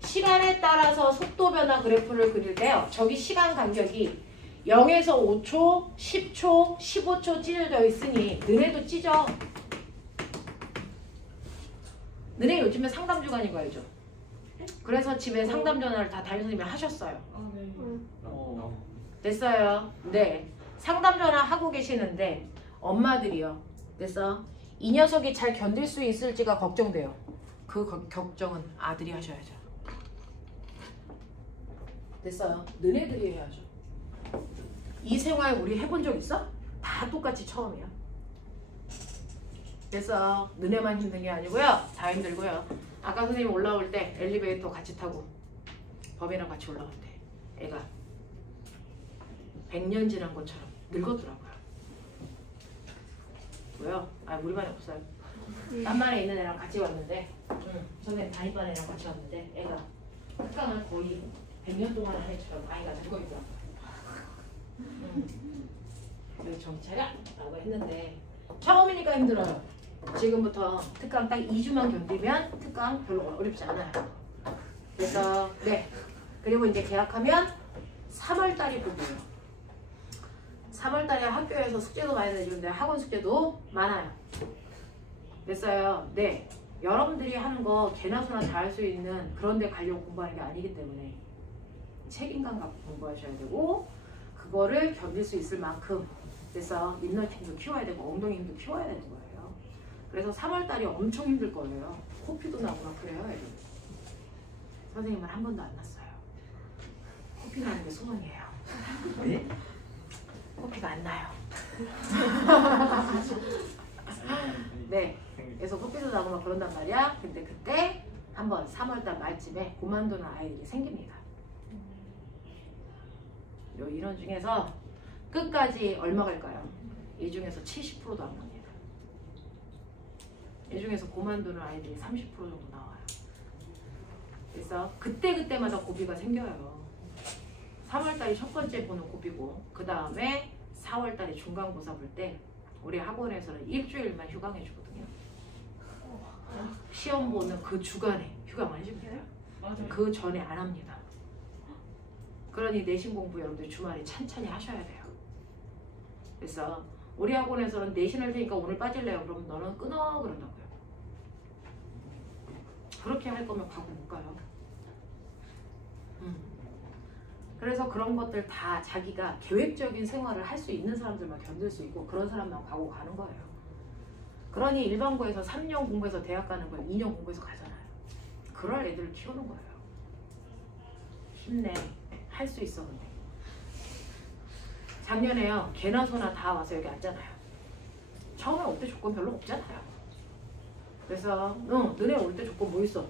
시간에 따라서 속도 변화 그래프를 그릴 때요. 저기 시간 간격이 0에서 5초, 10초, 15초 찢어져 있으니 너네도 찢어. 너네 요즘에 상담 주간인 거 알죠? 그래서 집에 상담 전화를 다 담임 선생님이 하셨어요. 됐어요. 네. 상담 전화 하고 계시는데 엄마들이요. 됐어. 이 녀석이 잘 견딜 수 있을지가 걱정돼요. 그 걱정은 아들이 하셔야죠. 됐어요. 너네들이 해야죠. 이 생활 우리 해본 적 있어? 다 똑같이 처음이야. 그래서 너네만 힘든 게 아니고요. 다 힘들고요. 아까 선생님 올라올 때 엘리베이터 같이 타고 범이랑 같이 올라올 때 애가 100년 지난 것처럼 늙었더라고요. 왜요? 아, 우리 반에 없어요. 딴 반에 있는 애랑 같이 왔는데 선생님 담임반 애랑 같이 왔는데 애가 특강을 거의 100년 동안 한 애처럼 아이가 늙어있더라고요. 그래서 정신 차려! 라고 했는데 처음이니까 힘들어요. 지금부터 특강 딱 2주만 견디면 특강 별로 어렵지 않아요. 그래서 네. 그리고 이제 계약하면 3월달이 보고요. 3월달에 학교에서 숙제도 많이 내주는데 학원 숙제도 많아요. 됐어요. 네. 여러분들이 하는 거 개나 소나 다 할 수 있는 그런 데 가려고 공부하는 게 아니기 때문에 책임감 갖고 공부하셔야 되고 그거를 견딜 수 있을 만큼 그래서 인너팀도 키워야 되고 엉덩이 힘도 키워야 되는 거예요. 그래서 3월달이 엄청 힘들 거예요. 코피도 나고 막 그래요. 애들. 선생님은 한 번도 안 났어요. 코피 나는 게 소원이에요. 네? 코피가 안 나요. 네. 그래서 코피도 나고 막 그런단 말이야. 근데 그때 한번 3월달 말쯤에 그만두는 아이들이 생깁니다. 요 인원 중에서 끝까지 얼마 갈까요? 이 중에서 70%도 안 갑니다. 이 중에서 그만두는 아이들이 30% 정도 나와요. 그래서 그때마다 고비가 생겨요. 3월달이 첫 번째 보는 고비고 그 다음에 4월달에 중간고사 볼 때 우리 학원에서는 일주일만 휴강해 주거든요. 시험 보는 그 주간에 휴강 안 해줍니다. 그 전에 안 합니다. 그러니 내신 공부 여러분들 주말에 찬찬히 하셔야 돼요. 그래서 우리 학원에서는 내신 할 테니까 오늘 빠질래요? 그러면 너는 끊어 그런다고요. 그렇게 할 거면 과거 못 가요. 그래서 그런 것들 다 자기가 계획적인 생활을 할 수 있는 사람들만 견딜 수 있고 그런 사람만 과거 가는 거예요. 그러니 일반고에서 3년 공부해서 대학 가는 걸 2년 공부해서 가잖아요. 그럴 애들을 키우는 거예요. 힘내. 할 수 있어. 근데 작년에요. 개나 소나 다 와서 여기 앉잖아요. 처음에 올 때 조건 별로 없잖아요. 그래서 너네 올 때 조건 뭐 있어?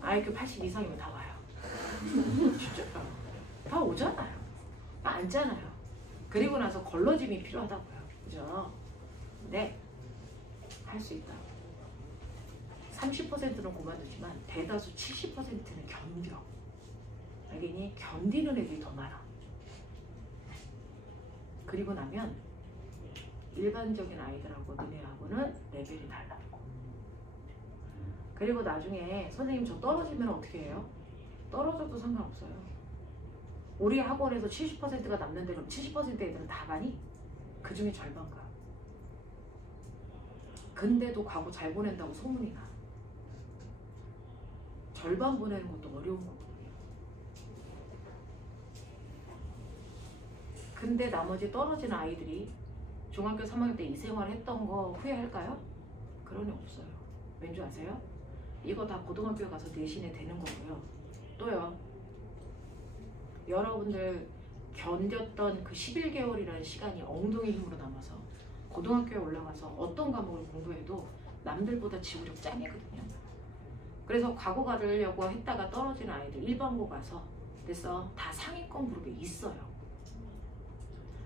IQ 80 이상이면 다 와요. 진짜 다 오잖아요. 다 앉잖아요. 그리고 나서 걸러짐이 필요하다고요. 그죠? 네. 할 수 있다. 30%는 그만두지만 대다수 70%는 견뎌. 알겠니? 견디는 애들이 더 많아. 그리고 나면 일반적인 아이들하고 너네하고는 레벨이 달라. 그리고 나중에 선생님 저 떨어지면 어떻게 해요? 떨어져도 상관없어요. 우리 학원에서 70%가 남는데 그럼 70% 애들은 다 가니? 그 중에 절반 가. 근데도 과거 잘 보낸다고 소문이 나. 절반 보내는 것도 어려운 거거든요. 근데 나머지 떨어진 아이들이 중학교 3학년 때 이 생활 했던 거 후회할까요? 그런 일 없어요. 왠 줄 아세요? 이거 다 고등학교 가서 내신에 되는 거고요. 또요. 여러분들 견뎠던 그 11개월이라는 시간이 엉덩이 힘으로 남아서 고등학교에 올라가서 어떤 과목을 공부해도 남들보다 지구력 짱이거든요. 그래서 과고 가려고 했다가 떨어진 아이들 일반고 가서 됐어. 다 상위권 그룹에 있어요.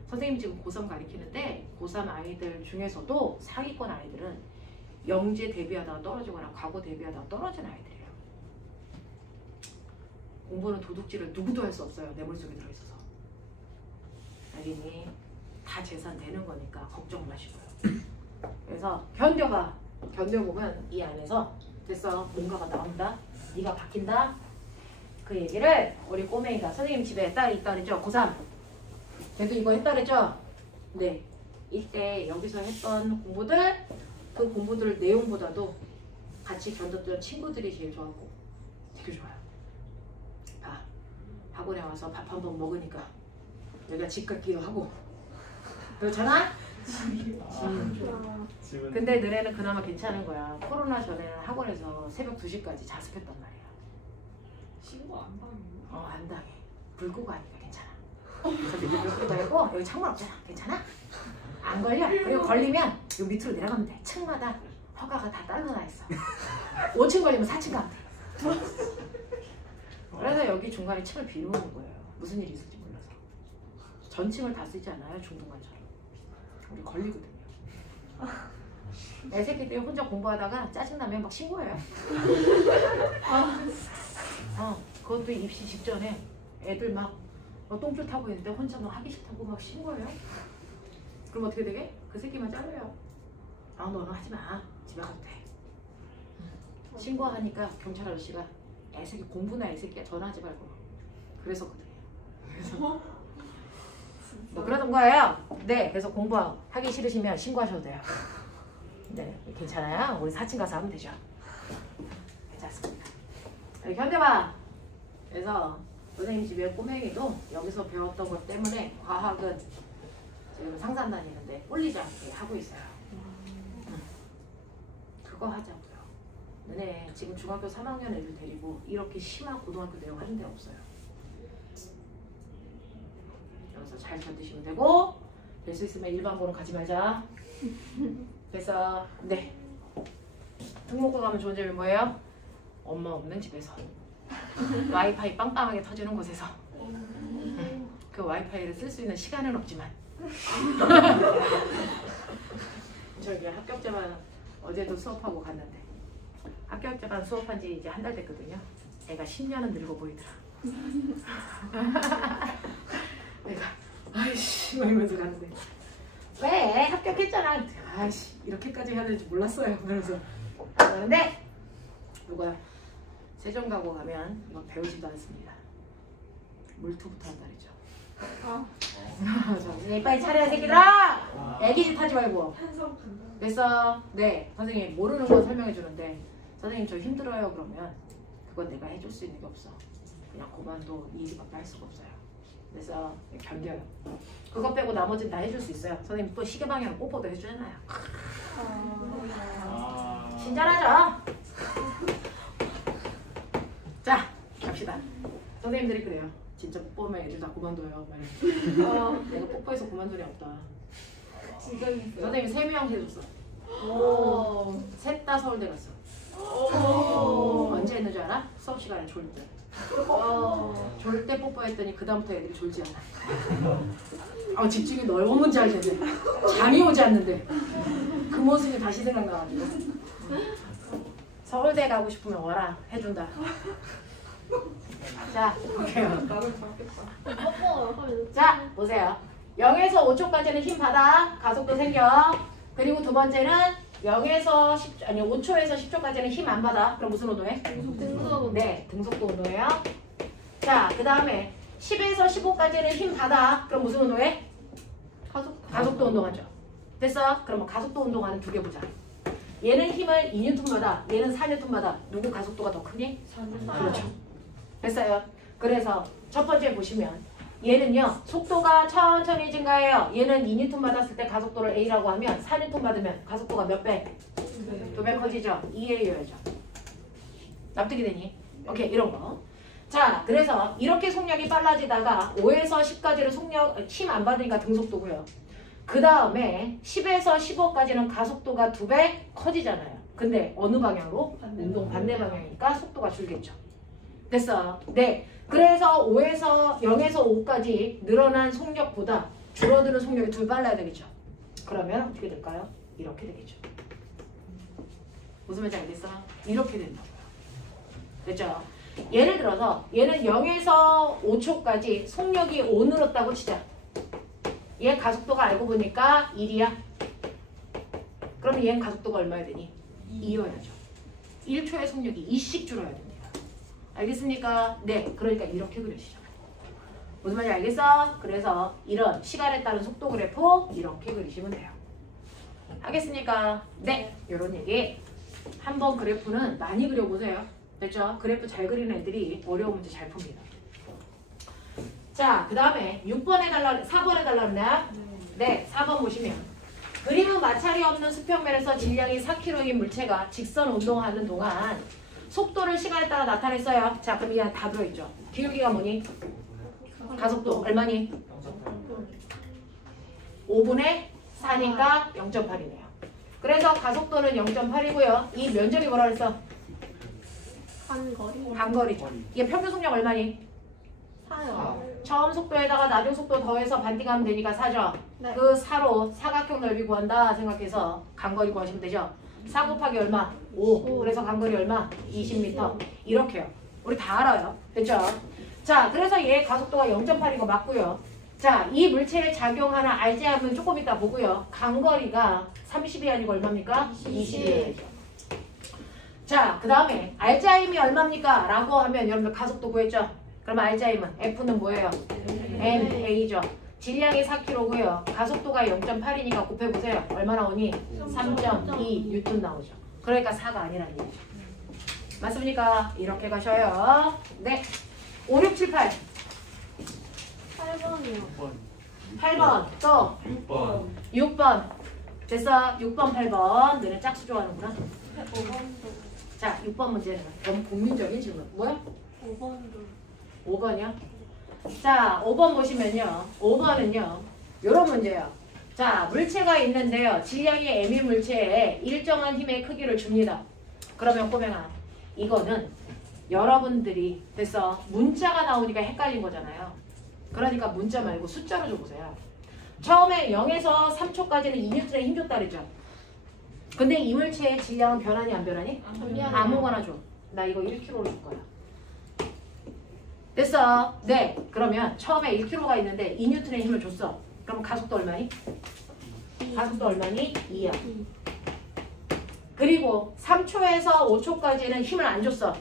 선생님 지금 고3 가르치는데 고3 아이들 중에서도 상위권 아이들은 영재 대비하다가 떨어지거나 과거 대비하다가 떨어진 아이들이에요. 공부는 도둑질을 누구도 할 수 없어요. 내 머릿속에 들어있어서. 알겠니? 다 재산되는 거니까 걱정 마시고요. 그래서 견뎌봐. 견뎌보면 이 안에서 됐어. 뭔가가 나온다. 네가 바뀐다. 그 얘기를 우리 꼬맹이가 선생님 집에 딸이 있다 그랬죠? 고3. 걔도 이거 했다 그랬죠? 네. 이때 여기서 했던 공부들 그 공부들 내용보다도 같이 견뎠던 친구들이 제일 좋았고 되게 좋아요. 봐. 학원에 와서 밥 한 번 먹으니까 내가 집 같기도 하고 그렇잖아? 집은 근데 너네는 그나마 괜찮은 거야. 코로나 전에는 학원에서 새벽 2시까지 자습했단 말이야. 신고 안 당해요? 안 당해. 불 끄고 하니까 괜찮아. 저기 불 끄고 말고 여기 창문 없잖아. 괜찮아? 안 걸려. 그리고 걸리면 요 밑으로 내려가면 돼. 층마다 허가가 다 따로 나 있어. 5층 걸리면 4층 가면 돼. 그래서 여기 중간에 층을 비우는 거예요. 무슨 일이 있을지 몰라서. 전층을 다 쓰지 않아요? 중동관처럼. 우리 걸리거든요. 애 새끼들이 혼자 공부하다가 짜증나면 막 신고해요. 그것도 입시 직전에 애들 막 똥줄 타고 있는데 혼자 막 하기 싫다고 막 신고해요. 그럼 어떻게 되게? 그 새끼만 자르요. 너는 하지 마. 집에 가도 돼. 신고하니까 경찰 아저씨가 애새끼 공부나 애새끼야 전화하지 말고 그래서거든요. 그래서 뭐 그러던 거예요. 네, 그래서 공부하기 싫으시면 신고하셔도 돼요. 네, 괜찮아요. 우리 4층 가서 하면 되죠. 괜찮습니다. 이렇게 견뎌봐. 그래서 선생님 집에 꼬맹이도 여기서 배웠던 것 때문에 과학은 지금 상산 다니는데 꼴리지 않게 하고 있어요. 그거 하자고요. 너네 지금 중학교 3학년 애들 데리고 이렇게 심한 고등학교 내용 하는 데 없어요. 여기서 잘 견디시면 되고 될 수 있으면 일반고는 가지 말자. 그래서 네. 특목고 가면 좋은 점이 뭐예요? 엄마 없는 집에서 와이파이 빵빵하게 터지는 곳에서 그 와이파이를 쓸 수 있는 시간은 없지만 저기 합격자반 어제도 수업하고 갔는데 합격자반 수업한 지 이제 한 달 됐거든요. 애가 10년은 늙어 보이더라. 내가 아이씨 이러면서 가는데 왜 합격했잖아. 아이씨 이렇게까지 해야 될지 몰랐어요. 그러면서 그런데 누가 세종가고 가면 이거 배우지도 않습니다. 물투부터 한다 그랬죠. 빨리 차려야 새끼들아. 애기짓 하지 말고. 그래서 네 선생님 모르는 거 설명해 주는데 선생님 저 힘들어요 그러면 그건 내가 해줄 수 있는 게 없어. 그냥 그만둬. 이 일밖에 할 수가 없어요. 그래서 견뎌요. 그거 빼고 나머지는 다 해줄 수 있어요. 선생님 또 시계 방향 뽀뽀도 해주잖아요. 친절하죠? 자 갑시다. 선생님들이 그래요. 진짜 뽀뽀하면 애들 다 그만둬요. 내가 뽀뽀해서 그만둔 애 없다. 진짜 있어요? 선생님이 3명 해줬어. 셋 다 서울대 갔어. 언제 했는 줄 알아? 수업 시간에 졸 때. 졸 때 뽀뽀했더니 그 다음부터 애들이 졸지 않아. 집중이 너무 잘 되네. 잠이 오지 않는데 그 모습이 다시 생각나가지고 서울대 가고 싶으면 와라 해준다. 자 볼게요. 나를 잡겠다. 자 보세요. 0에서 5초까지는 힘 받아. 가속도 생겨. 그리고 두 번째는 0에서 10, 아니 5초에서 10초까지는 힘 안 받아. 그럼 무슨 운동해? 등속. 네, 등속도 운동해요. 자, 그 다음에 10에서 15까지는 힘 받아. 그럼 무슨 운동해? 가속도 운동하죠. 됐어? 그러면 가속도 운동하는 2개 보자. 얘는 힘을 2N마다, 얘는 4N마다 누구 가속도가 더 크니? 그렇죠. 됐어요. 그래서 첫 번째 보시면 얘는요. 속도가 천천히 증가해요. 얘는 2N 받았을 때 가속도를 A라고 하면 4N 받으면 가속도가 몇 배? 2배 커지죠. 2A여야죠. 납득이 되니? 오케이, 이런 거. 자, 그래서 이렇게 속력이 빨라지다가 5에서 10까지는 속력, 힘 안 받으니까 등속도고요. 그 다음에 10에서 15까지는 가속도가 2배 커지잖아요. 근데 어느 방향으로? 운동 반대 방향이니까 속도가 줄겠죠. 됐어. 네. 그래서 0에서 5까지 늘어난 속력보다 줄어드는 속력이 2배 빨라야 되겠죠. 그러면 어떻게 될까요? 이렇게 되겠죠. 무슨 말인지 알겠어? 이렇게 된다고요. 됐죠? 예를 들어서 얘는 0에서 5초까지 속력이 5 늘었다고 치자. 얘 가속도가 알고 보니까 1이야. 그러면 얘는 가속도가 얼마야 되니? 2여야죠. 1초의 속력이 2씩 줄어야 됩니다. 알겠습니까? 네. 그러니까 이렇게 그려지죠. 무슨 말인지 알겠어? 그래서 이런 시간에 따른 속도 그래프 이렇게 그리시면 돼요. 알겠습니까? 네. 요런 얘기. 한번 그래프는 많이 그려보세요. 됐죠? 그래프 잘 그리는 애들이 어려운 문제 잘 풉니다. 자, 그 다음에 6번 해달라, 4번 해달라나? 네, 4번 보시면 그림은 마찰이 없는 수평면에서 질량이 4kg인 물체가 직선 운동하는 동안 속도를 시간에 따라 나타냈어요. 자, 그럼 이게 다 들어있죠. 기울기가 뭐니? 가속도 얼마니? 5분의 4니까 0.8이네요. 그래서 가속도는 0.8이고요. 이 면적이 뭐라 그랬어? 반거리죠. 이게 평균 속력 얼마니? 4요. 처음 속도에다가 낮은 속도 더해서 반띵하면 되니까 4죠. 네. 그 4로 사각형 넓이 구한다 생각해서 간거리 구하시면 되죠. 4 곱하기 얼마? 5. 그래서 간거리 얼마? 20m. 이렇게요. 우리 다 알아요. 됐죠? 자, 그래서 얘 가속도가 0.8인 거 맞고요. 자, 이 물체에 작용하는 RGM은 조금 이따 보고요. 간거리가 30이 아니고 얼마입니까? 20이에요. 자, 그 다음에 RGM이 얼마입니까? 라고 하면 여러분들 가속도 구했죠? 그럼 RGM은 F는 뭐예요? MA죠. 질량이 4kg고요. 가속도가 0.8이니까 곱해보세요. 얼마 나오니? 3.2 뉴턴 나오죠. 그러니까 4가 아니라는 얘기죠. 맞습니까? 이렇게 가셔요. 네. 5, 6, 7, 8. 8번이요. 8번. 또 6번. 6번. 됐어. 6번, 8번. 너네 짝수 좋아하는구나. 5번도. 자, 6번 문제는 너무 국민적인 질문. 뭐야? 5번도. 5번이요? 자, 5번 보시면요. 5번은요. 요런 문제예요. 자, 물체가 있는데요. 질량이 M인 물체에 일정한 힘의 크기를 줍니다. 그러면 꼬맹아, 이거는 여러분들이 됐어. 문자가 나오니까 헷갈린 거잖아요. 그러니까 문자 말고 숫자로 줘보세요. 처음에 0에서 3초까지는 2N의 힘 줬다 그랬죠. 근데 이 물체의 질량은 변하니 안 변하니? 아무거나 줘. 나 이거 1kg로 줄 거야. 됐어. 네. 그러면 처음에 1kg가 있는데 2N의 힘을 줬어. 그럼 가속도 얼마니? 가속도 얼마니? 2야. 그리고 3초에서 5초까지는 힘을 안 줬어.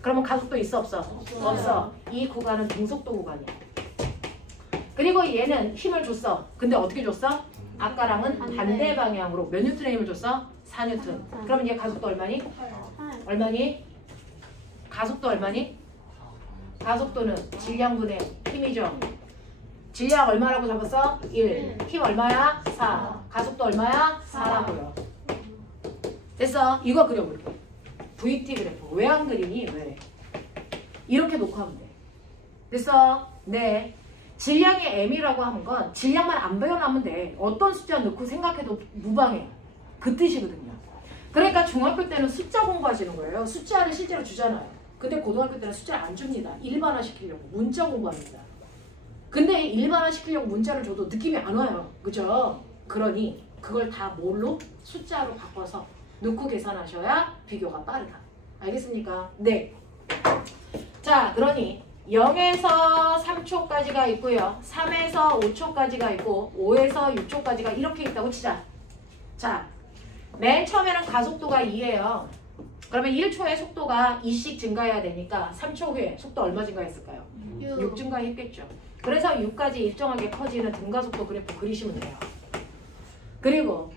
그러면 가속도 있어 없어? 없어. 이 구간은 등속도 구간이야. 그리고 얘는 힘을 줬어. 근데 어떻게 줬어? 아까랑은 반대 방향으로 몇 뉴턴의 힘을 줬어? 4뉴턴. 그러면 얘 가속도 얼마니? 얼마니? 가속도 얼마니? 가속도는 질량분의 힘이죠. 질량 얼마라고 잡았어? 1. 힘 얼마야? 4. 가속도 얼마야? 4라고요. 됐어? 이거 그려볼게. VT 그래프. 왜 안 그리니? 왜? 이렇게 놓고 하면 돼. 됐어? 네. 질량이 M이라고 하는 건 질량만 안 배워나면 돼. 어떤 숫자 넣고 생각해도 무방해. 그 뜻이거든요. 그러니까 중학교 때는 숫자 공부하시는 거예요. 숫자를 실제로 주잖아요. 근데 고등학교 때는 숫자를 안 줍니다. 일반화 시키려고. 문자 공부합니다. 근데 일반화 시키려고 문자를 줘도 느낌이 안 와요. 그죠? 그러니 그걸 다 뭘로? 숫자로 바꿔서 넣고 계산하셔야 비교가 빠르다. 알겠습니까? 네. 자, 그러니 0에서 3초까지가 있고요. 3에서 5초까지가 있고 5에서 6초까지가 이렇게 있다고 치자. 자, 맨 처음에는 가속도가 2예요. 그러면 1초에 속도가 2씩 증가해야 되니까 3초 후에 속도 얼마 증가했을까요? 6 증가했겠죠. 그래서 6까지 일정하게 커지는 등가속도 그래프 그리시면 돼요. 그리고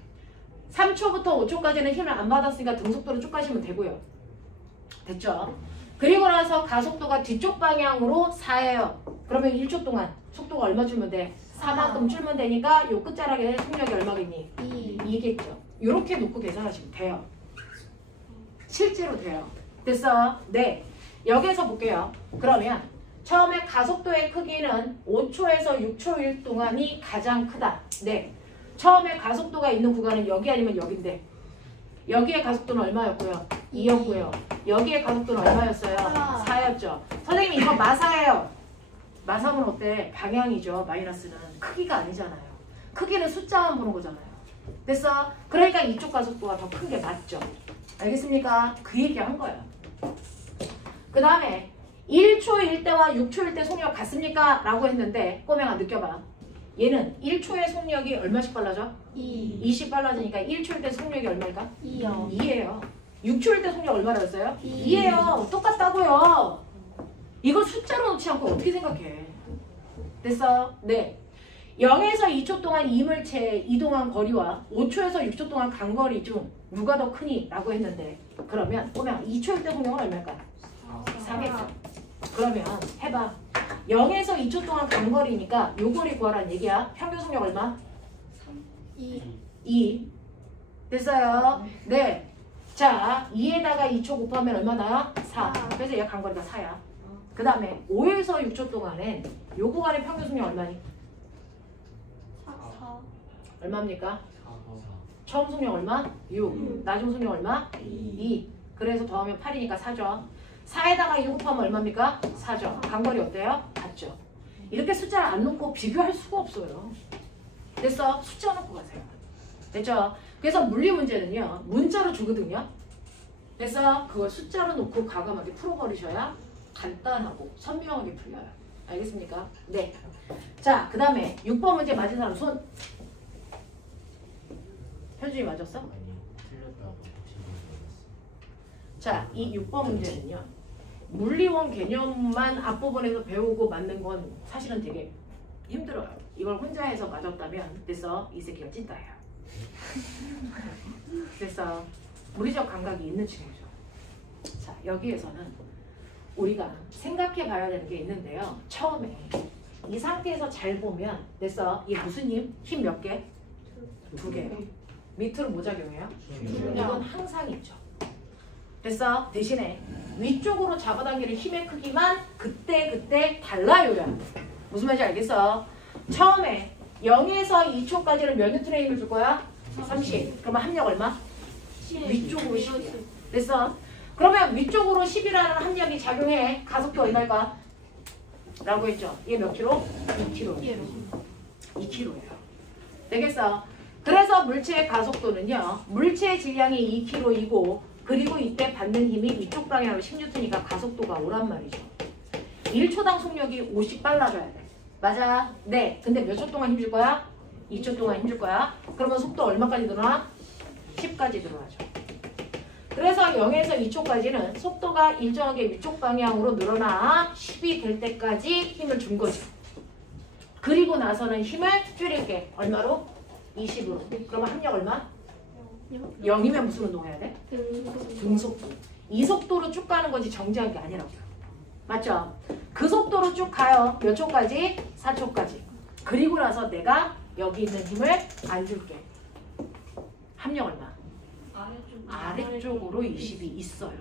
3 3초부터 5초까지는 힘을 안 받았으니까 등속도로 쭉 가시면 되고요. 됐죠? 그리고 나서 가속도가 뒤쪽 방향으로 4예요. 그러면 1초 동안 속도가 얼마 줄면 돼? 4만큼 줄면 되니까 요 끝자락에 속력이 얼마겠니? 2겠죠. 이렇게 놓고 계산하시면 돼요. 실제로 돼요. 됐어? 네. 여기서 볼게요. 그러면 처음에 가속도의 크기는 5초에서 6초일 동안이 가장 크다. 네. 처음에 가속도가 있는 구간은 여기 아니면 여기인데 여기의 가속도는 얼마였고요? 2였고요. 여기의 가속도는 얼마였어요? 4였죠. 선생님 이거 마사예요. 마사면 어때? 방향이죠. 마이너스는. 크기가 아니잖아요. 크기는 숫자만 보는 거잖아요. 됐어? 그러니까 이쪽 가속도가 더 큰 게 맞죠. 알겠습니까? 그 얘기 한 거예요. 그 다음에 1초일 때와 6초일 때 속력 같습니까? 라고 했는데 꼬맹아 느껴봐. 얘는 1초의 속력이 얼마씩 빨라져? 20 빨라지니까 1초일 때 속력이 얼마일까? 2요. 2예요. 6초일 때 속력 얼마나 였어요? 2. 2예요. 똑같다고요. 이걸 숫자로 놓지 않고 어떻게 생각해? 됐어? 네. 0에서 2초 동안 이물체의 이동한 거리와 5초에서 6초 동안 간 거리 중 누가 더 크니? 라고 했는데 그러면 보면 2초일 때 속력은 얼마일까? 4겠죠. 그러면 해봐. 0에서 2초 동안 간 거리니까 요 거리 구하라는 얘기야. 평균 속력 얼마? 2. 됐어요? 네. 자, 2에다가 2초 곱하면 얼마나? 4. 그래서 얘 간 거리가 4야. 그 다음에 5에서 6초 동안엔 요 구간의 평균 속력 얼마니? 4. 얼마입니까? 처음 속력 얼마? 6. 나중 속력 얼마? 2. 그래서 더하면 8이니까 4죠. 4에다가 2 곱하면 얼마입니까? 4죠. 간거리 어때요? 같죠. 이렇게 숫자를 안 놓고 비교할 수가 없어요. 됐어? 숫자 놓고 가세요. 됐죠? 그래서 물리 문제는요. 문자로 주거든요. 그래서 그걸 숫자로 놓고 과감하게 풀어버리셔야 간단하고 선명하게 풀려요. 알겠습니까? 네. 자, 그 다음에 6번 문제 맞은 사람 손. 현준이 맞았어? 아니 틀렸다고 자, 이 6번 문제는요. 물리원 개념만 앞부분에서 배우고 맞는 건 사실은 되게 힘들어요. 이걸 혼자 해서 맞았다면 됐어? 이 새끼가 찐따예요. 그래서 물리적 감각이 있는 친구죠. 자, 여기에서는 우리가 생각해 봐야 되는 게 있는데요. 처음에 이 상태에서 잘 보면 됐어? 이게 무슨 힘? 힘 몇 개? 2개요. 밑으로 뭐 작용해요? 이건 항상 있죠. 됐어? 대신에 위쪽으로 잡아당기는 힘의 크기만 그때 달라요야. 무슨 말인지 알겠어? 처음에 0에서 2초까지는 몇 뉴턴의 힘을 줄 거야? 30. 그러면 합력 얼마? 10. 위쪽으로 10이야. 됐어? 그러면 위쪽으로 10이라는 합력이 작용해. 가속도 얼마일까? 라고 했죠. 이게 몇 킬로? 2kg. 2kg예요. 되겠어? 그래서 물체의 가속도는요. 물체의 질량이 2kg이고 그리고 이때 받는 힘이 이쪽 방향으로 10N이니까 가속도가 오란 말이죠. 1초당 속력이 50 빨라져야 돼. 맞아? 네. 근데 몇 초 동안 힘줄 거야? 2초 동안 힘줄 거야. 그러면 속도 얼마까지 늘어나? 10까지 들어가죠. 그래서 0에서 2초까지는 속도가 일정하게 위쪽 방향으로 늘어나 10이 될 때까지 힘을 준 거죠. 그리고 나서는 힘을 줄일게. 얼마로? 20으로. 그러면 합력 얼마? 0이면 무슨 운동해야 돼? 등속도. 이 속도로 쭉 가는 거지 정지한 게 아니라고요. 맞죠? 그 속도로 쭉 가요. 몇 초까지? 4초까지. 그리고 나서 내가 여기 있는 힘을 안 줄게. 합력 얼마? 아래쪽으로 20이 있어요.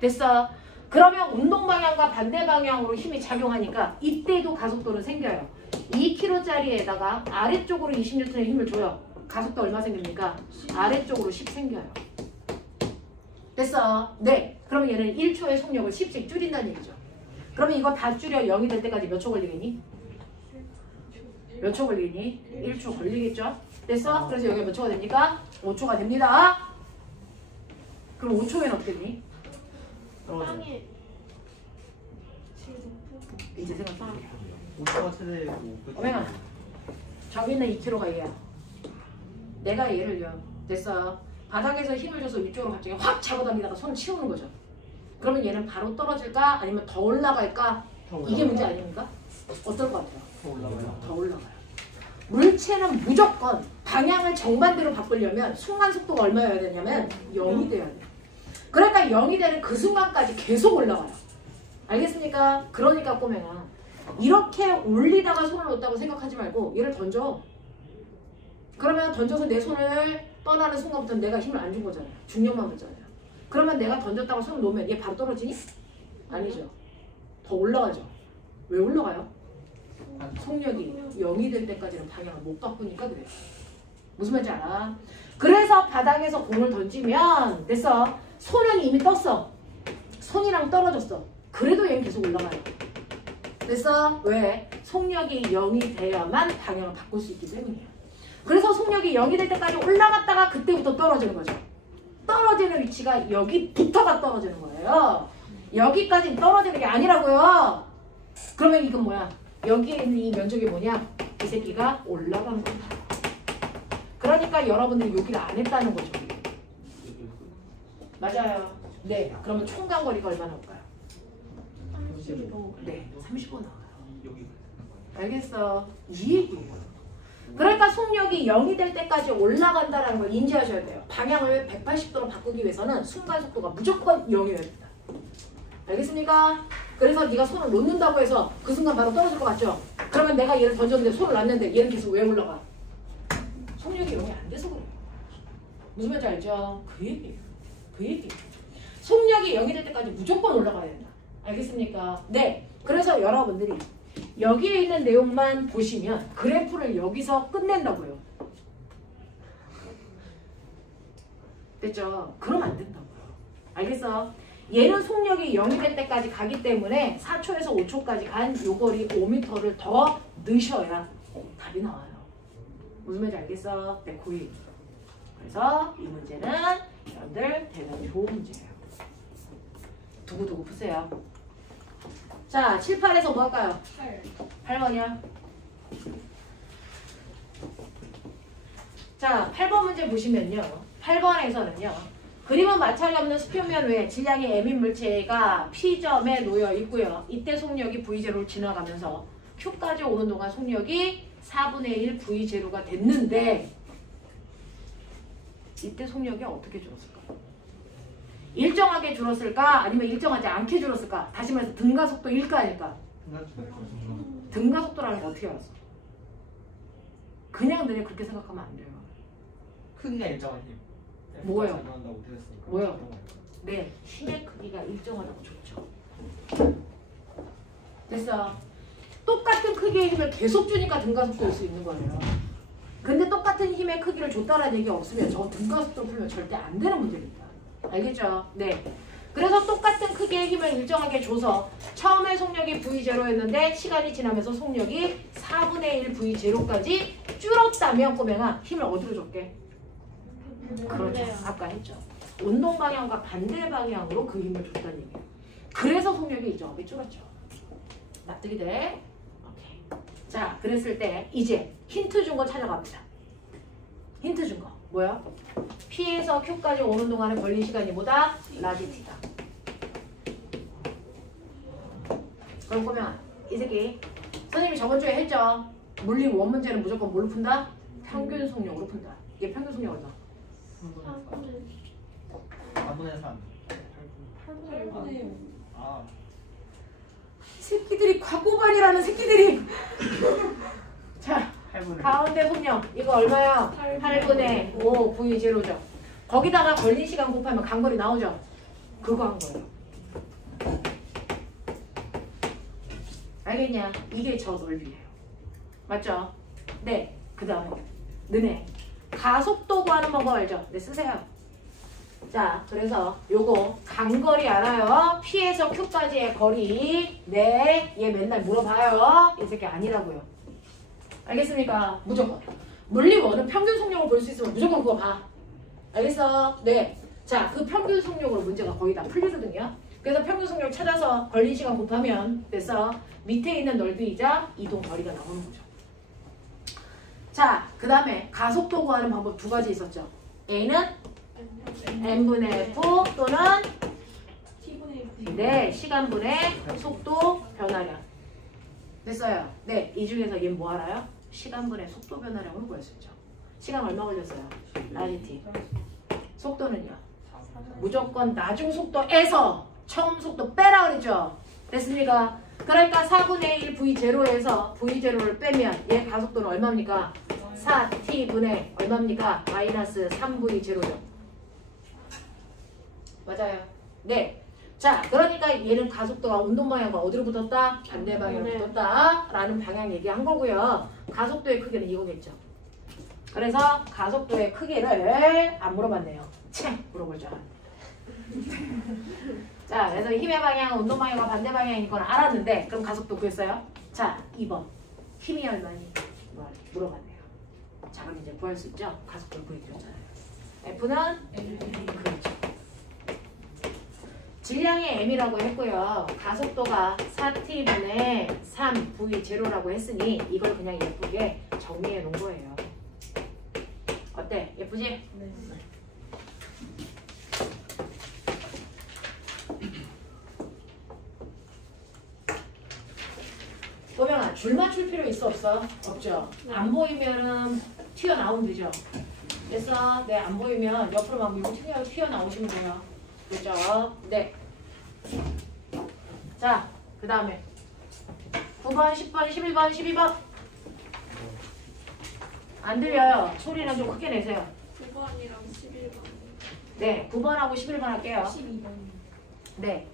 됐어? 그러면 운동 방향과 반대 방향으로 힘이 작용하니까 이때도 가속도는 생겨요. 2kg짜리에다가 아래쪽으로 20N의 힘을 줘요. 가속도 얼마 생깁니까? 아래쪽으로 10 생겨요. 됐어? 네. 그럼 얘는 1초의 속력을 10씩 줄인다는 얘기죠. 그러면 이거 다 줄여 0이 될 때까지 몇 초 걸리겠니? 몇 초 걸리니? 1초 걸리겠죠? 됐어? 그래서 여기 몇 초가 됩니까? 5초가 됩니다. 그럼 5초면 어떻겠니? 땅에 이제 생각해볼게요. 5초가 최대고 어맹아, 저기 있는 2kg가 얘야. 내가 얘를요. 됐어. 바닥에서 힘을 줘서 위쪽으로 갑자기 확 잡아당기다가 손 치우는 거죠. 그러면 얘는 바로 떨어질까? 아니면 더 올라갈까? 이게 문제 아닙니까? 어떨 것 같아요? 더 올라가요. 더 올라가요. 물체는 무조건 방향을 정반대로 바꾸려면 순간 속도가 얼마여야 되냐면 0이 돼야 돼. 그러니까 0이 되는 그 순간까지 계속 올라가요. 알겠습니까? 그러니까 꼬맹아, 이렇게 올리다가 손을 놓았다고 생각하지 말고 얘를 던져. 그러면 던져서 내 손을 떠나는 순간부터 내가 힘을 안 준 거잖아요. 중력만 받잖아요. 그러면 내가 던졌다가 손을 놓으면 얘 바로 떨어지니? 아니죠. 더 올라가죠. 왜 올라가요? 속력이 0이 될 때까지는 방향을 못 바꾸니까 그래요. 무슨 말인지 알아? 그래서 바닥에서 공을 던지면 됐어. 손은 이미 떴어. 손이랑 떨어졌어. 그래도 얘는 계속 올라가요. 됐어? 왜? 속력이 0이 돼야만 방향을 바꿀 수 있기 때문이에요. 그래서 속력이 0이 될 때까지 올라갔다가 그때부터 떨어지는 거죠. 떨어지는 위치가 여기부터가 떨어지는 거예요. 여기까지 떨어지는 게 아니라고요. 그러면 이건 뭐야? 여기에 있는 이 면적이 뭐냐? 이 새끼가 올라간 거야. 그러니까 여러분들이 여기를 안 했다는 거죠. 맞아요. 네. 그러면 총간거리가 얼마나 올까요? 35. 네. 35 나와요. 여기 알겠어. 이 얘기예요. 그러니까 속력이 0이 될 때까지 올라간다는 걸 인지하셔야 돼요. 방향을 180도로 바꾸기 위해서는 순간 속도가 무조건 0이어야 된다. 알겠습니까? 그래서 네가 손을 놓는다고 해서 그 순간 바로 떨어질 것 같죠? 그러면 내가 얘를 던졌는데 손을 놨는데 얘는 계속 왜 올라가? 속력이 0이 안 돼서 그래요. 무슨 말인지 알죠? 그 얘기예요. 그 얘기예요. 속력이 0이 될 때까지 무조건 올라가야 된다. 알겠습니까? 네. 그래서 여러분들이 여기에 있는 내용만 보시면 그래프를 여기서 끝낸다고요. 됐죠? 그러면 안 된다고요. 알겠어? 얘는 속력이 0이 될 때까지 가기 때문에 4초에서 5초까지 간 요거리 5m를 더 넣으셔야 답이 나와요. 무슨 말인지 알겠어? 네, 고이. 그래서 이 문제는 여러분들 대단히 좋은 문제예요. 두고두고 푸세요. 자, 7, 8에서 뭐 할까요? 8번이야. 자, 8번 문제 보시면요. 8번에서는요. 그림은 마찰이 없는 수표면 외에 질량이 M인 물체가 P점에 놓여 있고요. 이때 속력이 V0를 지나가면서 Q까지 오는 동안 속력이 4분의 1 V0가 됐는데 이때 속력이 어떻게 줄었을까? 일정하게 줄었을까? 아니면 일정하지 않게 줄었을까? 다시 말해서 등가속도일까 아닐까? 등가속도라는 거 어떻게 알았어? 그냥 너네 그렇게 생각하면 안 돼요. 크기가 일정한 힘. 뭐예요? 작용한다고 되었으니까. 뭐예요? 네, 힘의 크기가 일정하다고 줬죠. 됐어. 똑같은 크기의 힘을 계속 주니까 등가속도일 수 있는 거예요. 근데 똑같은 힘의 크기를 줬다라는 얘기가 없으면 저 등가속도 풀면 절대 안 되는 문제입니다. 알겠죠? 네. 그래서 똑같은 크기의 힘을 일정하게 줘서 처음에 속력이 V0였는데 시간이 지나면서 속력이 4분의 1 V0까지 줄었다면 꼬맹아 힘을 어디로 줬게? 그렇죠. 아까 했죠. 운동 방향과 반대 방향으로 그 힘을 줬다는 얘기예요. 그래서 속력이 일정하게 줄었죠. 납득이 돼? 오케이. 자, 그랬을 때 이제 힌트 준 거 찾아갑니다. 힌트 준 거. 뭐야? P에서 Q까지 오는 동안에 걸린 시간이 뭐다? 라지 T다. 그럼 보면 이 새끼 선생님이 저번 주에 했죠? 물리 원 문제는 무조건 뭘로 푼다? 평균 속력으로 푼다. 이게 평균 속력 얼마? 4분의 3. 8분의 5. 아, 새끼들이 과고반이라는 새끼들이 자 8분의 가운데 속력 이거 얼마야? 8분의 5 V0죠. 거기다가 걸린 시간 곱하면 간거리 나오죠? 그거 한 거예요. 알겠냐? 이게 저 넓이에요. 맞죠? 네. 그 다음에 너네 가속도 구하는 방법 알죠? 네, 쓰세요. 자, 그래서 요거 간거리 알아요? P에서 Q까지의 거리. 네, 얘 맨날 물어봐요. 이 새끼 아니라고요. 알겠습니까? 무조건. 물리원은 평균 속력을 볼 수 있으면 무조건 그거 봐. 알겠어? 네. 자, 그 평균 속력으로 문제가 거의 다 풀리거든요. 그래서 평균 속력 찾아서 걸린 시간 곱하면 돼서 밑에 있는 넓이이자 이동 거리가 나오는 거죠. 자, 그 다음에 가속도 구하는 방법 두 가지 있었죠. A는 n분의 f 또는 T분의 1. 네, 시간분의 속도 변화량. 됐어요. 네, 이 중에서 얘는 뭐 알아요? 시간분의 속도 변화량으로 구할 수 있죠. 시간 얼마 걸렸어요? 라니티. 속도는요? 무조건 나중 속도에서 처음 속도 빼라 그랬죠. 됐습니까? 그러니까 4분의 1 V0에서 V0를 빼면 얘 가속도는 얼마입니까? 4T분의 얼마입니까? 마이너스 3V0죠. 맞아요. 네. 자, 그러니까 얘는 가속도가 운동 방향과 어디로 붙었다? 반대 방향으로 네. 붙었다 라는 방향 얘기한 거고요. 가속도의 크기는 이거겠죠. 그래서 가속도의 크기를 안 물어봤네요. 참 물어볼 줄 알았네. 자, 그래서 힘의 방향은 운동 방향과 반대 방향인 건 알았는데 그럼 가속도 구했어요? 자, 2번. 힘이 얼마니? 물어봤네요. 자, 그럼 이제 구할 수 있죠? 가속도를 구해드렸잖아요. F는? 그렇죠. 질량이 m이라고 했고요. 가속도가 4t분의 3v0라고 했으니 이걸 그냥 예쁘게 정리해 놓은 거예요. 어때? 예쁘지? 네. 보면 줄 맞출 필요 있어 없어? 없죠. 안 보이면은 튀어나오면 되죠. 그래서 네, 안 보이면 옆으로 막 밀고 튀어나오시면 돼요. 그죠? 네. 자, 그 다음에 9번, 10번, 11번, 12번 안 들려요. 소리는 좀 크게 내세요. 9번이랑 11번. 네, 9번하고 11번 할게요. 12번. 네.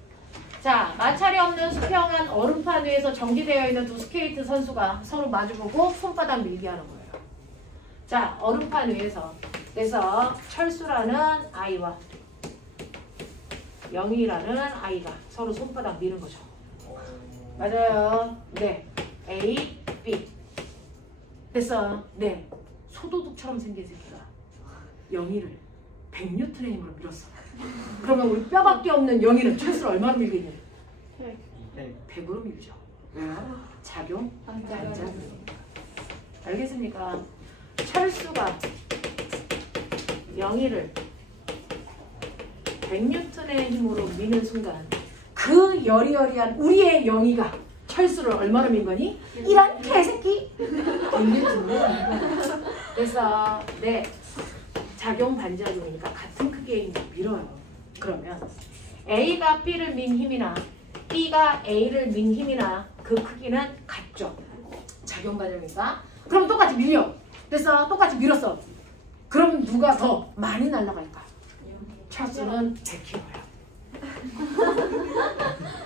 자, 마찰이 없는 수평한 얼음판 위에서 정지되어 있는 두 스케이트 선수가 서로 마주보고 손바닥 밀기 하는 거예요. 자, 얼음판 위에서. 그래서 철수라는 아이와 영희라는 아이가 서로 손바닥 미는 거죠. 맞아요. 네. A, B. 됐어. 네. 소도둑처럼 생긴 새끼가 영희를 100N의 힘으로 밀었어. 그러면 우리 뼈밖에 없는 영희는 철수를 얼마나 밀겠냐? 100으로 밀죠. 왜요? 작용? 반작용. 알겠습니까? 철수가 영희를 100N의 힘으로 미는 순간 그 여리여리한 우리의 영희가 철수를 얼마나 민 거니? 이런 개새끼! 100N. 그래서 네, 작용 반작용이니까 같은 크기의 힘으로 밀어요. 그러면 A가 B를 민 힘이나 B가 A를 민 힘이나 그 크기는 같죠. 작용 과정이니까. 그럼 똑같이 밀려. 됐어. 똑같이 밀었어. 그럼 누가 더 많이 날아갈까? 철수는 100kg야.